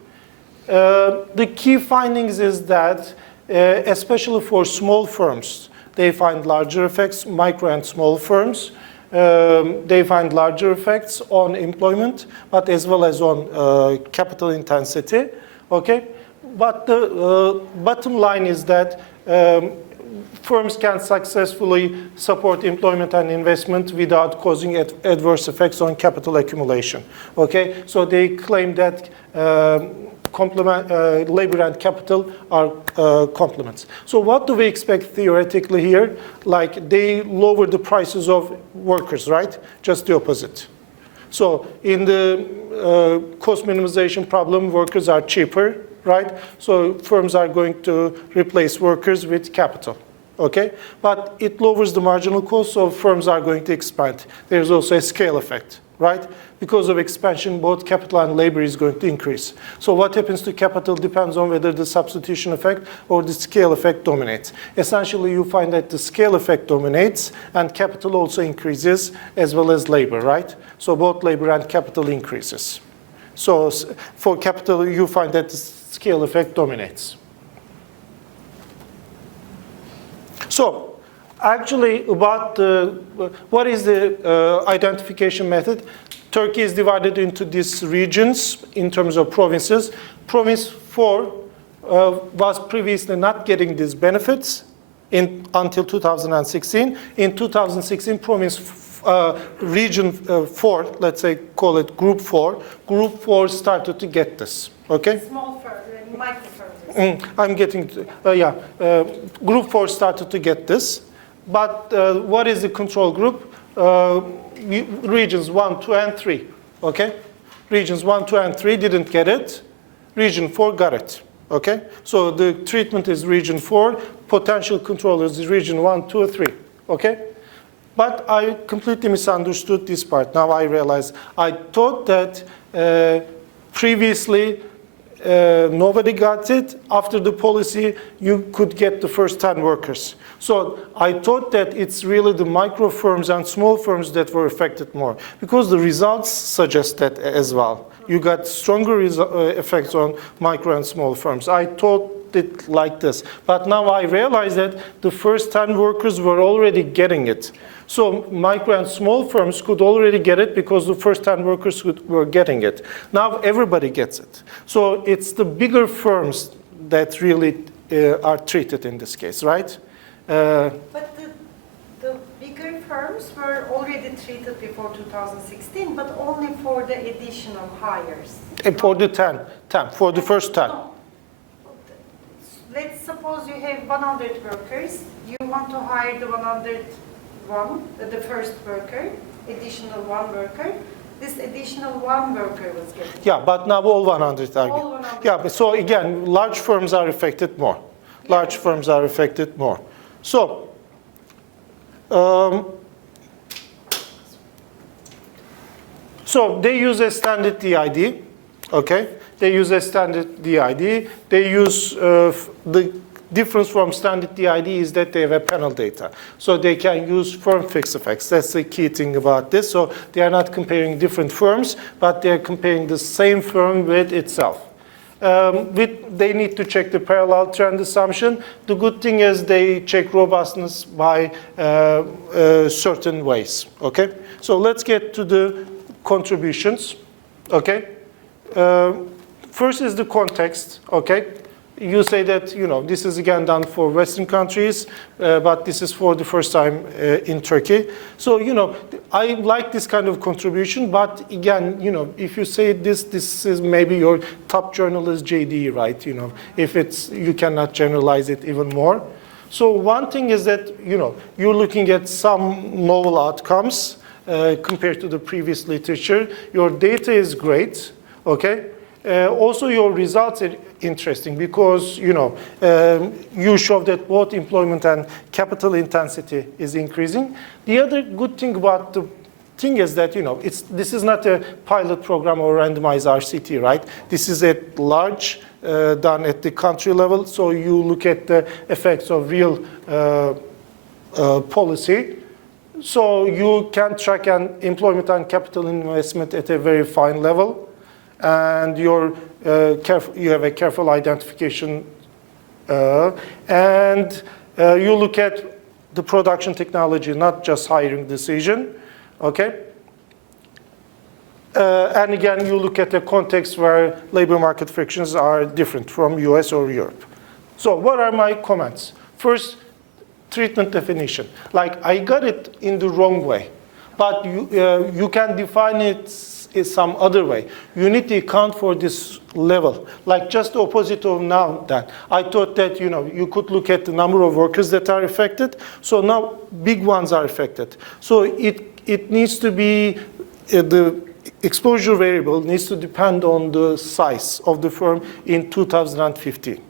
The key findings is that, especially for small firms, they find larger effects, micro and small firms. They find larger effects on employment, but as well as on capital intensity. Okay, but the bottom line is that firms can successfully support employment and investment without causing adverse effects on capital accumulation. Okay, so they claim that labor and capital are complements. So what do we expect theoretically here? Like they lower the prices of workers, right? Just the opposite. So in the cost minimization problem, workers are cheaper, right? So firms are going to replace workers with capital, okay? But it lowers the marginal cost, so firms are going to expand. There's also a scale effect, right? Because of expansion, both capital and labor is going to increase. So what happens to capital depends on whether the substitution effect or the scale effect dominates. Essentially, you find that the scale effect dominates and capital also increases as well as labor, right? So both labor and capital increases. So for capital, you find that the scale effect dominates. So actually, about what is the identification method? Turkey is divided into these regions in terms of provinces. Province 4 was previously not getting these benefits until 2016. In 2016, region 4, let's say call it group 4, group 4 started to get this, okay? Small firms, micro firms. I'm getting, group 4 started to get this. But what is the control group? Regions 1, 2, and 3, okay? Regions 1, 2, and 3 didn't get it. Region 4 got it, okay? So the treatment is region 4. Potential controllers is region 1, 2, or 3, okay? But I completely misunderstood this part. Now I realize I thought that previously nobody got it. After the policy, you could get the first 10 workers. So I thought that it's really the micro firms and small firms that were affected more, because the results suggest that as well. You got stronger effects on micro and small firms. I thought it like this. But now I realize that the first 10 workers were already getting it. So micro and small firms could already get it because the first 10 workers were getting it. Now everybody gets it. So it's the bigger firms that really are treated in this case, right? But the bigger firms were already treated before 2016, but only for the additional hires. For the 10, for the first 10. No. Let's suppose you have 100 workers. You want to hire the 101, the first worker, additional 1 worker. This additional 1 worker was getting. Yeah, but now all 100 are. All 100. Yeah, but so again, large firms are affected more. Large firms are affected more. So, so they use a standard DID, okay? They use a standard DID. They use the difference from standard DID is that they have a panel data. So they can use firm fixed effects. That's the key thing about this. So they are not comparing different firms, but they're comparing the same firm with itself. They need to check the parallel trend assumption. The good thing is they check robustness by certain ways, okay? So let's get to the contributions, okay? First is the context, okay? you say that, this is again done for Western countries, but this is for the first time in Turkey. So, I like this kind of contribution, but again, if you say this is maybe your top journalist JD, right? If you cannot generalize it even more. So one thing is that, you're looking at some novel outcomes compared to the previous literature. Your data is great, okay? Also, your results are interesting because, you show that both employment and capital intensity is increasing. The other good thing about the thing is that, this is not a pilot program or randomized RCT, right? This is a large, done at the country level, so you look at the effects of real policy. So you can track an employment and capital investment at a very fine level. And you have a careful identification, and you look at the production technology, not just hiring decision, okay? And again, you look at a context where labor market frictions are different from US or Europe. So what are my comments? First, treatment definition. Like, I got it in the wrong way, but you can define it is some other way. You need to account for this level, like just the opposite of now that. I thought that, you could look at the number of workers that are affected. So now big ones are affected. So it needs to be, the exposure variable needs to depend on the size of the firm in 2015.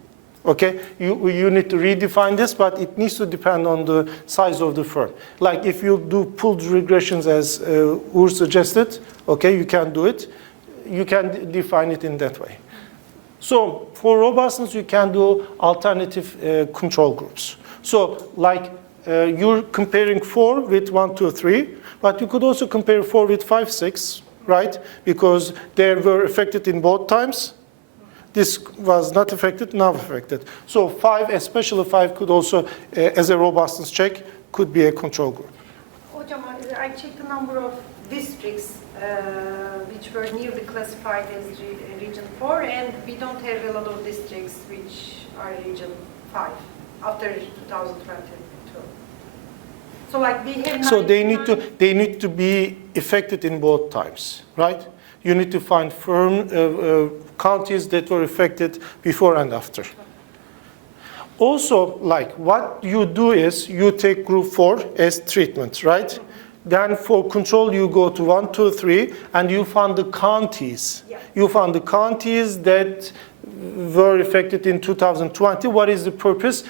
Okay, you need to redefine this, but it needs to depend on the size of the firm. Like if you do pooled regressions as Ugur suggested, okay, you can do it. You can define it in that way. So for robustness, you can do alternative control groups. So like you're comparing 4 with 1, 2, 3, but you could also compare 4 with 5, 6, right? Because they were affected in both times. This was not affected, now affected. So 5, especially 5, could also, as a robustness check, could be a control group. Hocam, I checked the number of districts which were newly classified as Region 4, and we don't have a lot of districts which are Region 5 after 2022. So like we have. So they need to be affected in both times, right? You need to find firm counties that were affected before and after. Also, like what you do is you take group 4 as treatment, right? Then for control, you go to 1, 2, 3, and you find the counties. Yeah. You found the counties that were affected in 2020. What is the purpose?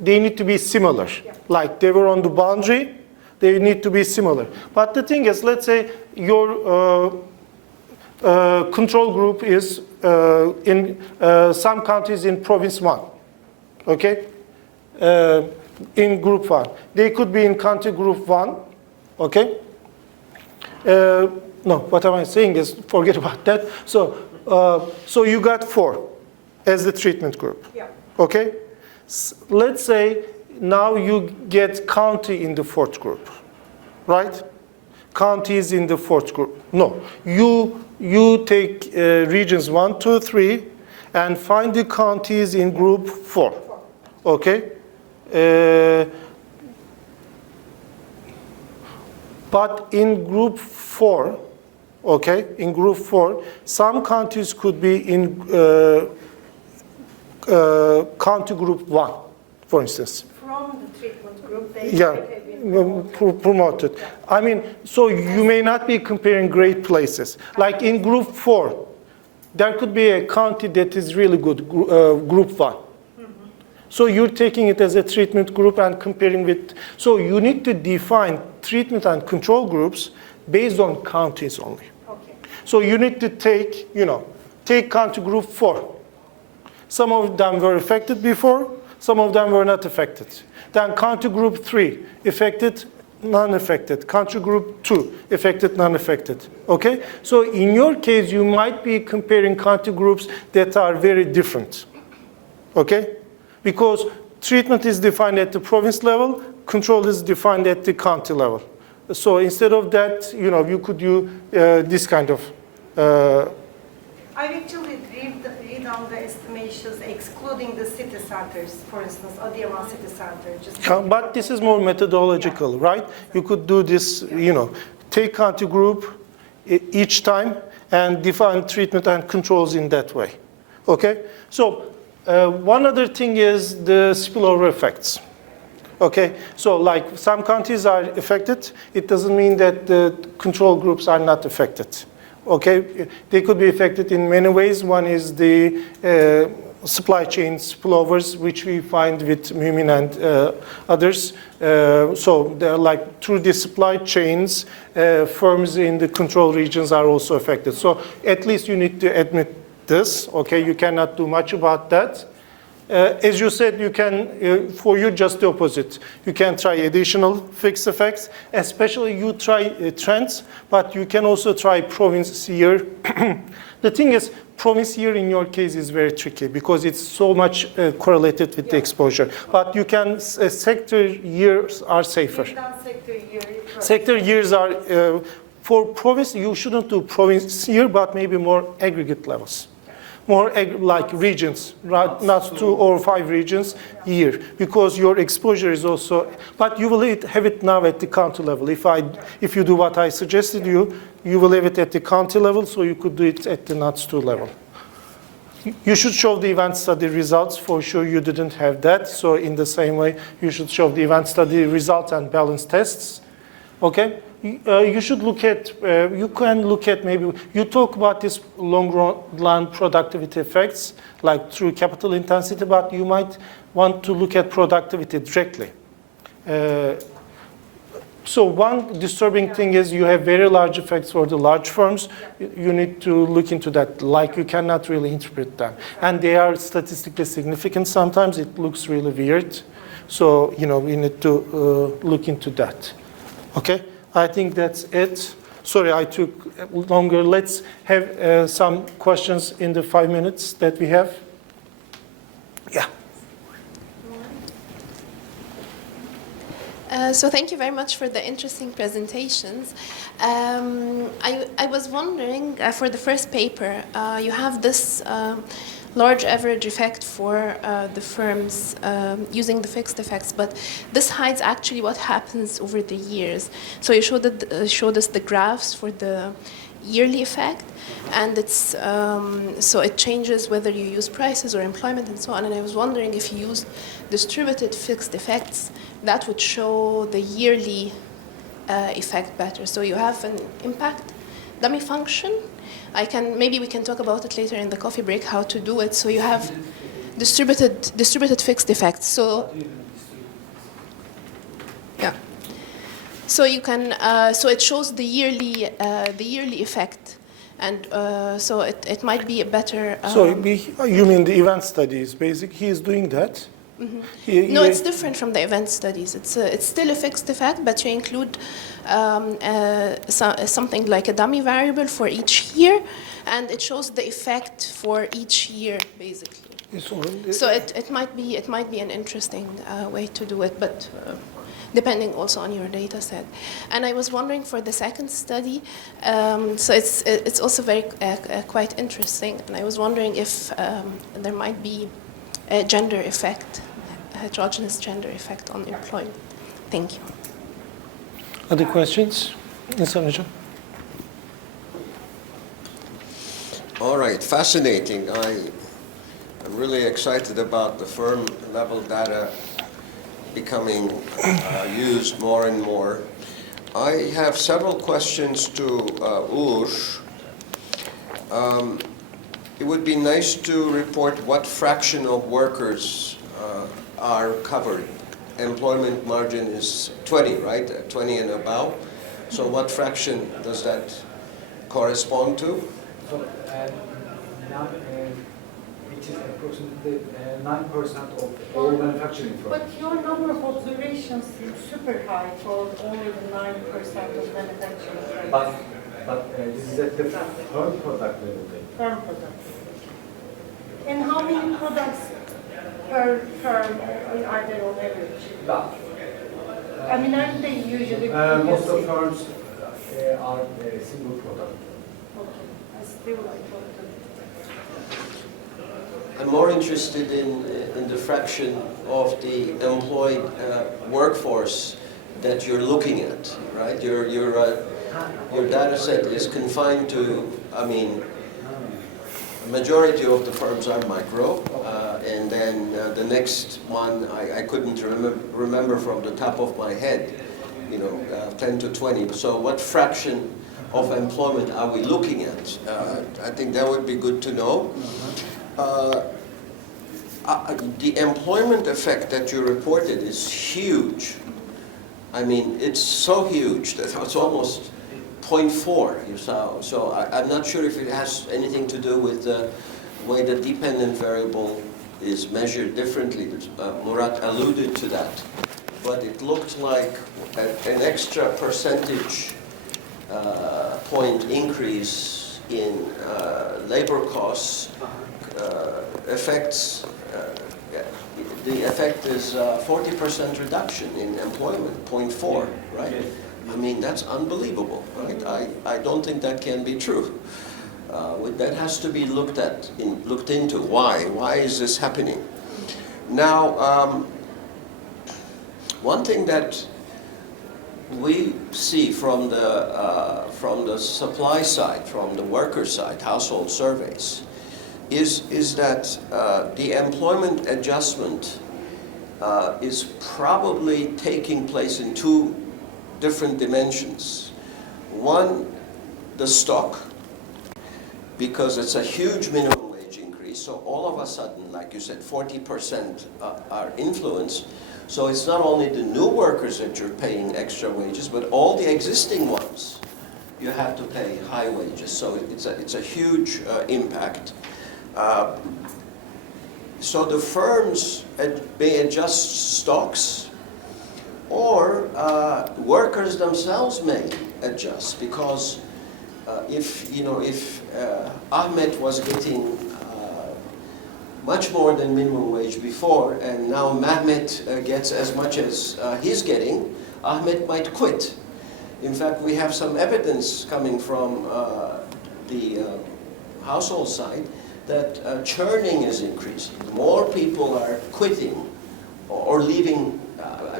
They need to be similar. Yeah. Like they were on the boundary, they need to be similar. But the thing is, let's say your control group is in some countries in province 1, okay? In group 1. They could be in country group 1, okay? No, what am I saying is, forget about that. So you got 4 as the treatment group, yeah. Okay? Let's say now you get county in the 4th group, right? Counties in the 4th group. No, you take regions 1, 2, 3, and find the counties in group 4, okay? But in group 4, okay, in group 4, some counties could be in county group 1, for instance. From the treatment group, they promoted. I mean, so you may not be comparing great places. Like in group 4, there could be a county that is really good, group 1. Mm-hmm. So you're taking it as a treatment group and comparing with, so you need to define treatment and control groups based on counties only. Okay. So you need to take, take county group 4. Some of them were affected before, some of them were not affected. Then country group 3, affected, non-affected. Country group 2, affected, non-affected. Okay? So in your case, you might be comparing country groups that are very different. Okay? Because treatment is defined at the province level, control is defined at the county level. So instead of that, you could do this kind of I've actually read on the estimations excluding the city centers, for instance, Adıyaman city center. But this is more methodological, right? You could do this, take country group each time and define treatment and controls in that way. Okay? So one other thing is the spillover effects. Okay? So like some countries are affected, it doesn't mean that the control groups are not affected. Okay, they could be affected in many ways. One is the supply chain spillovers, which we find with Mumin and others. So they're like through the supply chains, firms in the control regions are also affected. So at least you need to admit this. Okay, you cannot do much about that. As you said, you can, for you, just the opposite. You can try additional fixed effects, especially you try trends, but you can also try province year. The thing is, province year in your case is very tricky because it's so much correlated with the exposure. But you can, sector years are safer. Sector years are, for province, you shouldn't do province year, but maybe more aggregate levels. More like regions, right? Not 2 or 5 regions year, because your exposure is also, but you will have it now at the county level. If you do what I suggested you will have it at the county level, so you could do it at the NUTS 2 level. You should show the event study results. For sure you didn't have that, so in the same way, you should show the event study results and balance tests, okay? You should look at, you can look at maybe, you talk about this long-run productivity effects, like through capital intensity, but you might want to look at productivity directly. So one disturbing thing is you have very large effects for the large firms. You need to look into that, like you cannot really interpret them. And they are statistically significant sometimes. It looks really weird. So, we need to look into that, okay? I think that's it. Sorry, I took longer. Let's have some questions in the 5 minutes that we have. Yeah. So thank you very much for the interesting presentations. I was wondering, for the first paper, you have this large average effect for the firms using the fixed effects, but this hides actually what happens over the years. So you showed us the graphs for the yearly effect, and it's so it changes whether you use prices or employment and so on. And I was wondering if you used distributed fixed effects, that would show the yearly effect better. So you have an impact dummy function. Maybe we can talk about it later in the coffee break, how to do it. So you have distributed fixed effects. So yeah. So you can so it shows the yearly effect, and so it might be a better. So you mean the event studies? Basically, he is doing that. Mm-hmm. No, it's different from the event studies. It's still a fixed effect, but you include something like a dummy variable for each year, and it shows the effect for each year, basically. So it might be an interesting way to do it, but depending also on your data set. And I was wondering for the second study, so it's also very quite interesting, and I was wondering if there might be a gender effect, a heterogeneous gender effect on employment. Thank you. Other questions? Yes, Anuja. All right, fascinating. I'm really excited about the firm level data becoming used more and more. I have several questions to Ugur. It would be nice to report what fraction of workers are covered. Employment margin is 20, right? 20 and above. So what fraction does that correspond to? So now it is approximately 9% of all manufacturing firms. But your number of observations is super high for only the 9% of manufacturing. But this is at the firm product level. Firm products. And how many products per firm are there on average? I mean, aren't they usually most of firms are a single product. Okay, I thought that. I'm more interested in the fraction of the employed workforce that you're looking at, right? Your data set is confined to, I mean, the majority of the firms are micro, and then the next one I couldn't remember from the top of my head, 10 to 20. So what fraction of employment are we looking at? I think that would be good to know. The employment effect that you reported is huge. I mean, it's so huge that it's almost 0.4, you saw. So I'm not sure if it has anything to do with the way the dependent variable is measured differently. Murat alluded to that. But it looked like an extra percentage point increase in labor costs affects, the effect is 40% reduction in employment, 0.4, right? I mean, that's unbelievable, right? I don't think that can be true. That has to be looked into. Why? Why is this happening? Now, one thing that we see from the supply side, from the worker side, household surveys, is that the employment adjustment is probably taking place in two different dimensions. One, the stock, because it's a huge minimum wage increase, so all of a sudden, like you said, 40% are influenced. So it's not only the new workers that you're paying extra wages, but all the existing ones, you have to pay high wages. So it's a huge impact. So the firms may adjust stocks, or workers themselves may adjust, because if Ahmed was getting much more than minimum wage before, and now Mehmet gets as much as he's getting, Ahmed might quit. In fact, we have some evidence coming from the household side that churning is increasing. More people are quitting or leaving.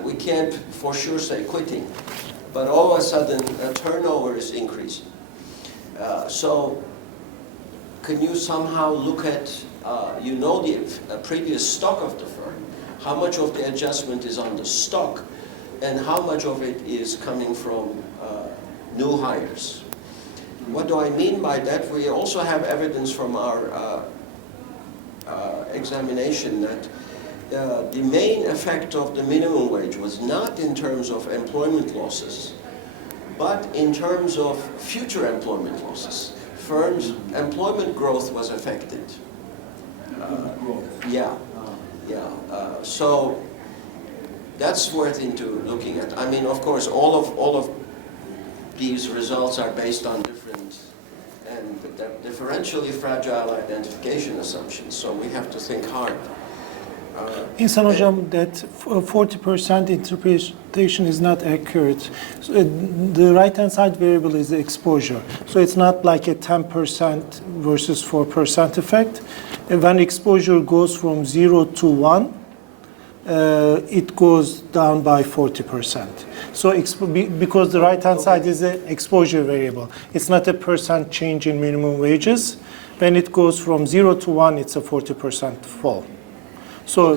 We can't for sure say quitting, but all of a sudden turnover is increasing. So can you somehow look at, the previous stock of the firm, how much of the adjustment is on the stock, and how much of it is coming from new hires? What do I mean by that? We also have evidence from our examination that the main effect of the minimum wage was not in terms of employment losses, but in terms of future employment losses. Firms' employment growth was affected. So that's worth into looking at. I mean, of course, all of these results are based on different and differentially fragile identification assumptions. So we have to think hard. İnsan hocam, that 40% interpretation is not accurate. So the right-hand side variable is the exposure. So it's not like a 10% versus 4% effect. And when exposure goes from 0 to 1, it goes down by 40%. So because the right-hand side is the exposure variable, it's not a percent change in minimum wages. When it goes from 0 to 1, it's a 40% fall. So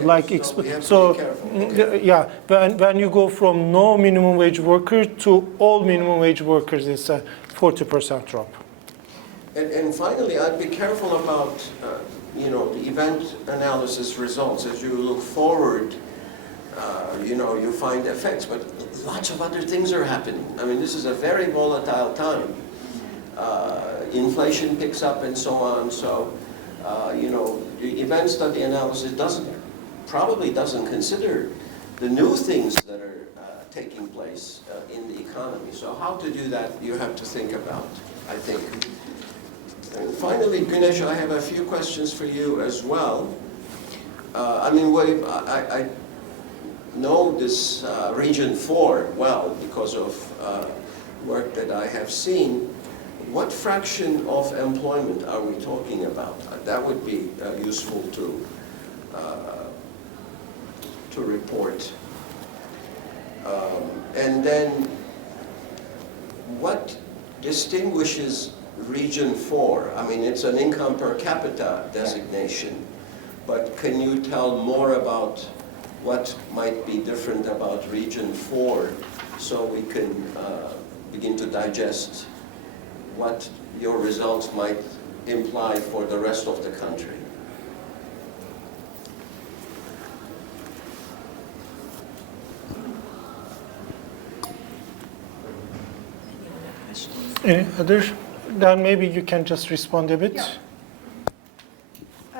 when you go from no minimum wage worker to all minimum wage workers, it's a 40% drop. And finally, I'd be careful about the event analysis results. As you look forward, you find effects, but lots of other things are happening. I mean, this is a very volatile time. Inflation picks up and so on. So, the event study analysis probably doesn't consider the new things that are taking place in the economy. So how to do that, you have to think about, I think. And finally, Güneş, I have a few questions for you as well. I know this region 4 well because of work that I have seen, what fraction of employment are we talking about? That would be useful to report. And then, what distinguishes Region 4? I mean, it's an income per capita designation, but can you tell more about what might be different about Region 4 so we can begin to digest what your results might imply for the rest of the country? Any other? Then maybe you can just respond a bit. Yeah.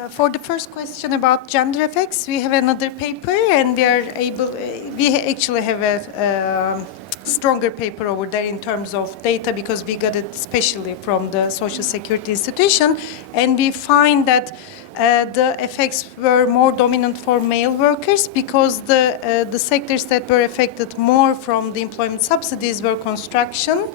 For the first question about gender effects, we have another paper, and we actually have a stronger paper over there in terms of data, because we got it especially from the Social Security Institution, and we find that the effects were more dominant for male workers, because the sectors that were affected more from the employment subsidies were construction,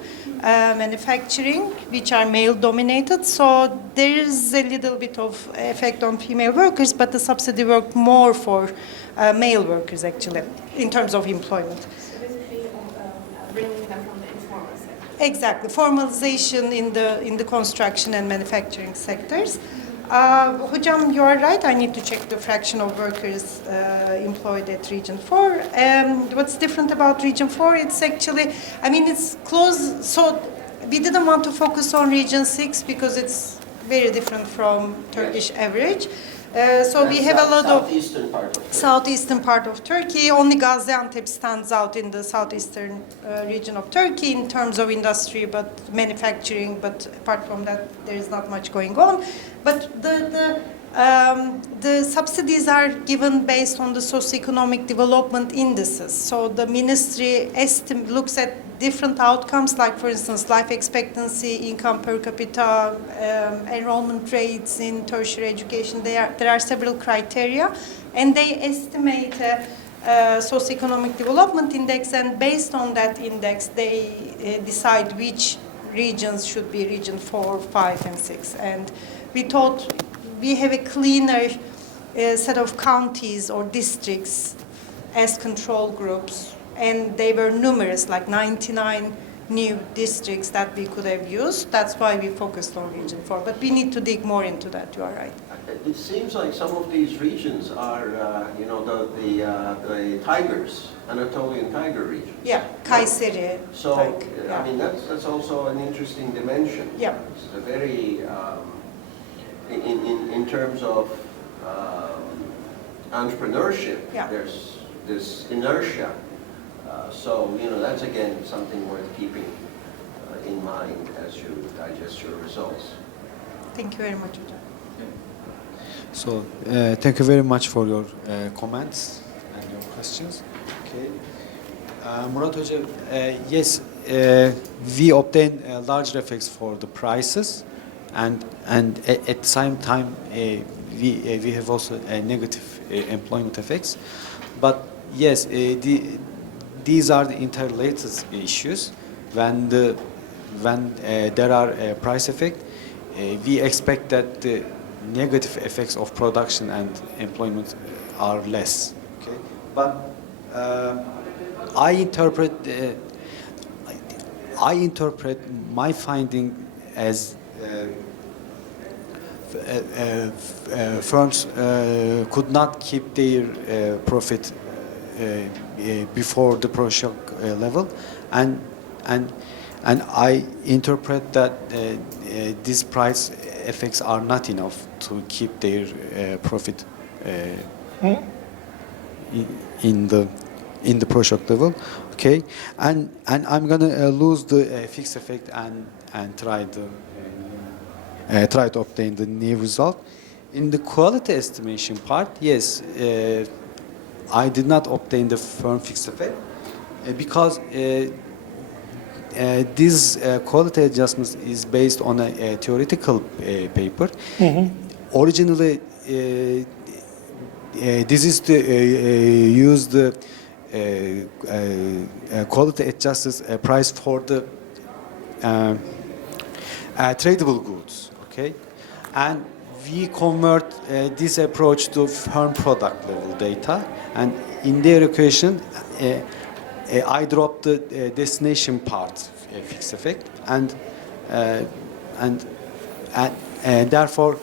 manufacturing, which are male-dominated. So there is a little bit of effect on female workers, but the subsidy worked more for male workers, actually, in terms of employment. So basically, bringing them from the informal sector. Exactly, formalization in the construction and manufacturing sectors. Hocam, you are right. I need to check the fraction of workers employed at Region 4. What's different about Region 4? It's actually, I mean, it's close. So we didn't want to focus on Region 6 because it's very different from Turkish average. So we have a lot of southeastern part of Turkey. Only Gaziantep stands out in the southeastern region of Turkey in terms of industry, but manufacturing. But apart from that, there is not much going on. But the subsidies are given based on the socioeconomic development indices. So the ministry looks at different outcomes, like, for instance, life expectancy, income per capita, enrollment rates in tertiary education. There are several criteria, and they estimate a socioeconomic development index, and based on that index, they decide which regions should be Region 4, 5, and 6. And we thought we have a cleaner set of counties or districts as control groups, and they were numerous, like 99 new districts that we could have used. That's why we focused on Region 4. But we need to dig more into that, you are right. It seems like some of these regions are, the tigers, Anatolian tiger regions. Yeah, Kayseri. So, yeah. I mean, that's also an interesting dimension. Yeah. It's a very, in terms of entrepreneurship, Yeah. there's this inertia. So, that's again something worth keeping in mind as you digest your results. Thank you very much, Hocam. So, thank you very much for your comments and your questions. Okay. Murat Hoca, yes, we obtain larger effects for the prices, and at the same time, we have also negative employment effects. But yes, these are the interrelated issues. When there are a price effect, we expect that the negative effects of production and employment are less. Okay, but I interpret my finding as firms could not keep their profit before the pro-shock level, and I interpret that these price effects are not enough to keep their profit in the pro-shock level. Okay, and I'm gonna lose the fixed effect and try to obtain the new result. In the quality estimation part, yes, I did not obtain the firm fixed effect because this quality adjustment is based on a theoretical paper. Mm-hmm. Originally, this is to use the quality adjusted price for the tradable goods, okay? And we convert this approach to firm product level data, and in their equation, I drop the destination part fixed effect, and therefore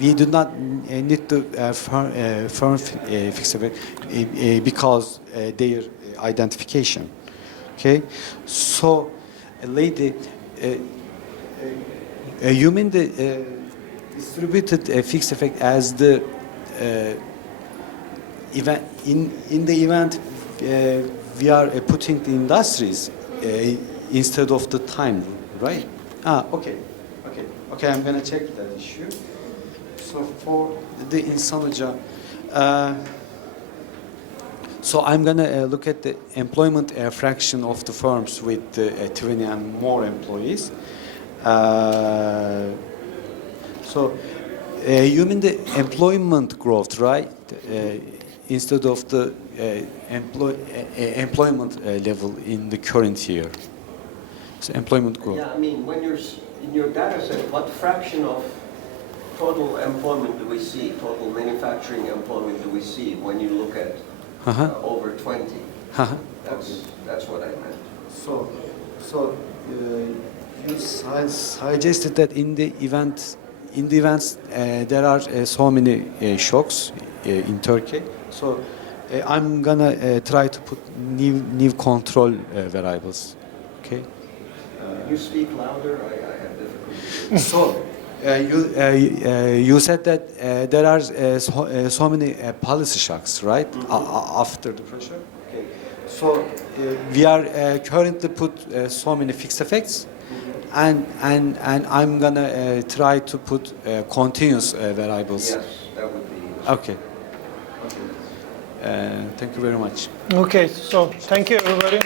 we do not need to firm fixed effect because their identification. Okay, so lady, you mean the distributed fixed effect as the event in the event we are putting the industries instead of the time, right? Okay. I'm gonna check that issue. So for the insan hoca, so I'm gonna look at the employment fraction of the firms with 20 and more employees. So you mean the employment growth, right? Instead of the employment level in the current year. So employment growth. Yeah, I mean, when you're in your data set, what fraction of total employment do we see, total manufacturing employment do we see when you look at over 20? That's what I meant. So you suggested that in the events there are so many shocks in Turkey. So I'm gonna try to put new control variables. Okay. Can you speak louder? I have difficulty. So you said that there are so many policy shocks, right? After the pressure. Okay. So we are currently put so many fixed effects, and I'm gonna try to put continuous variables. Yes, that would be. Okay. Thank you very much. Okay, so thank you everybody.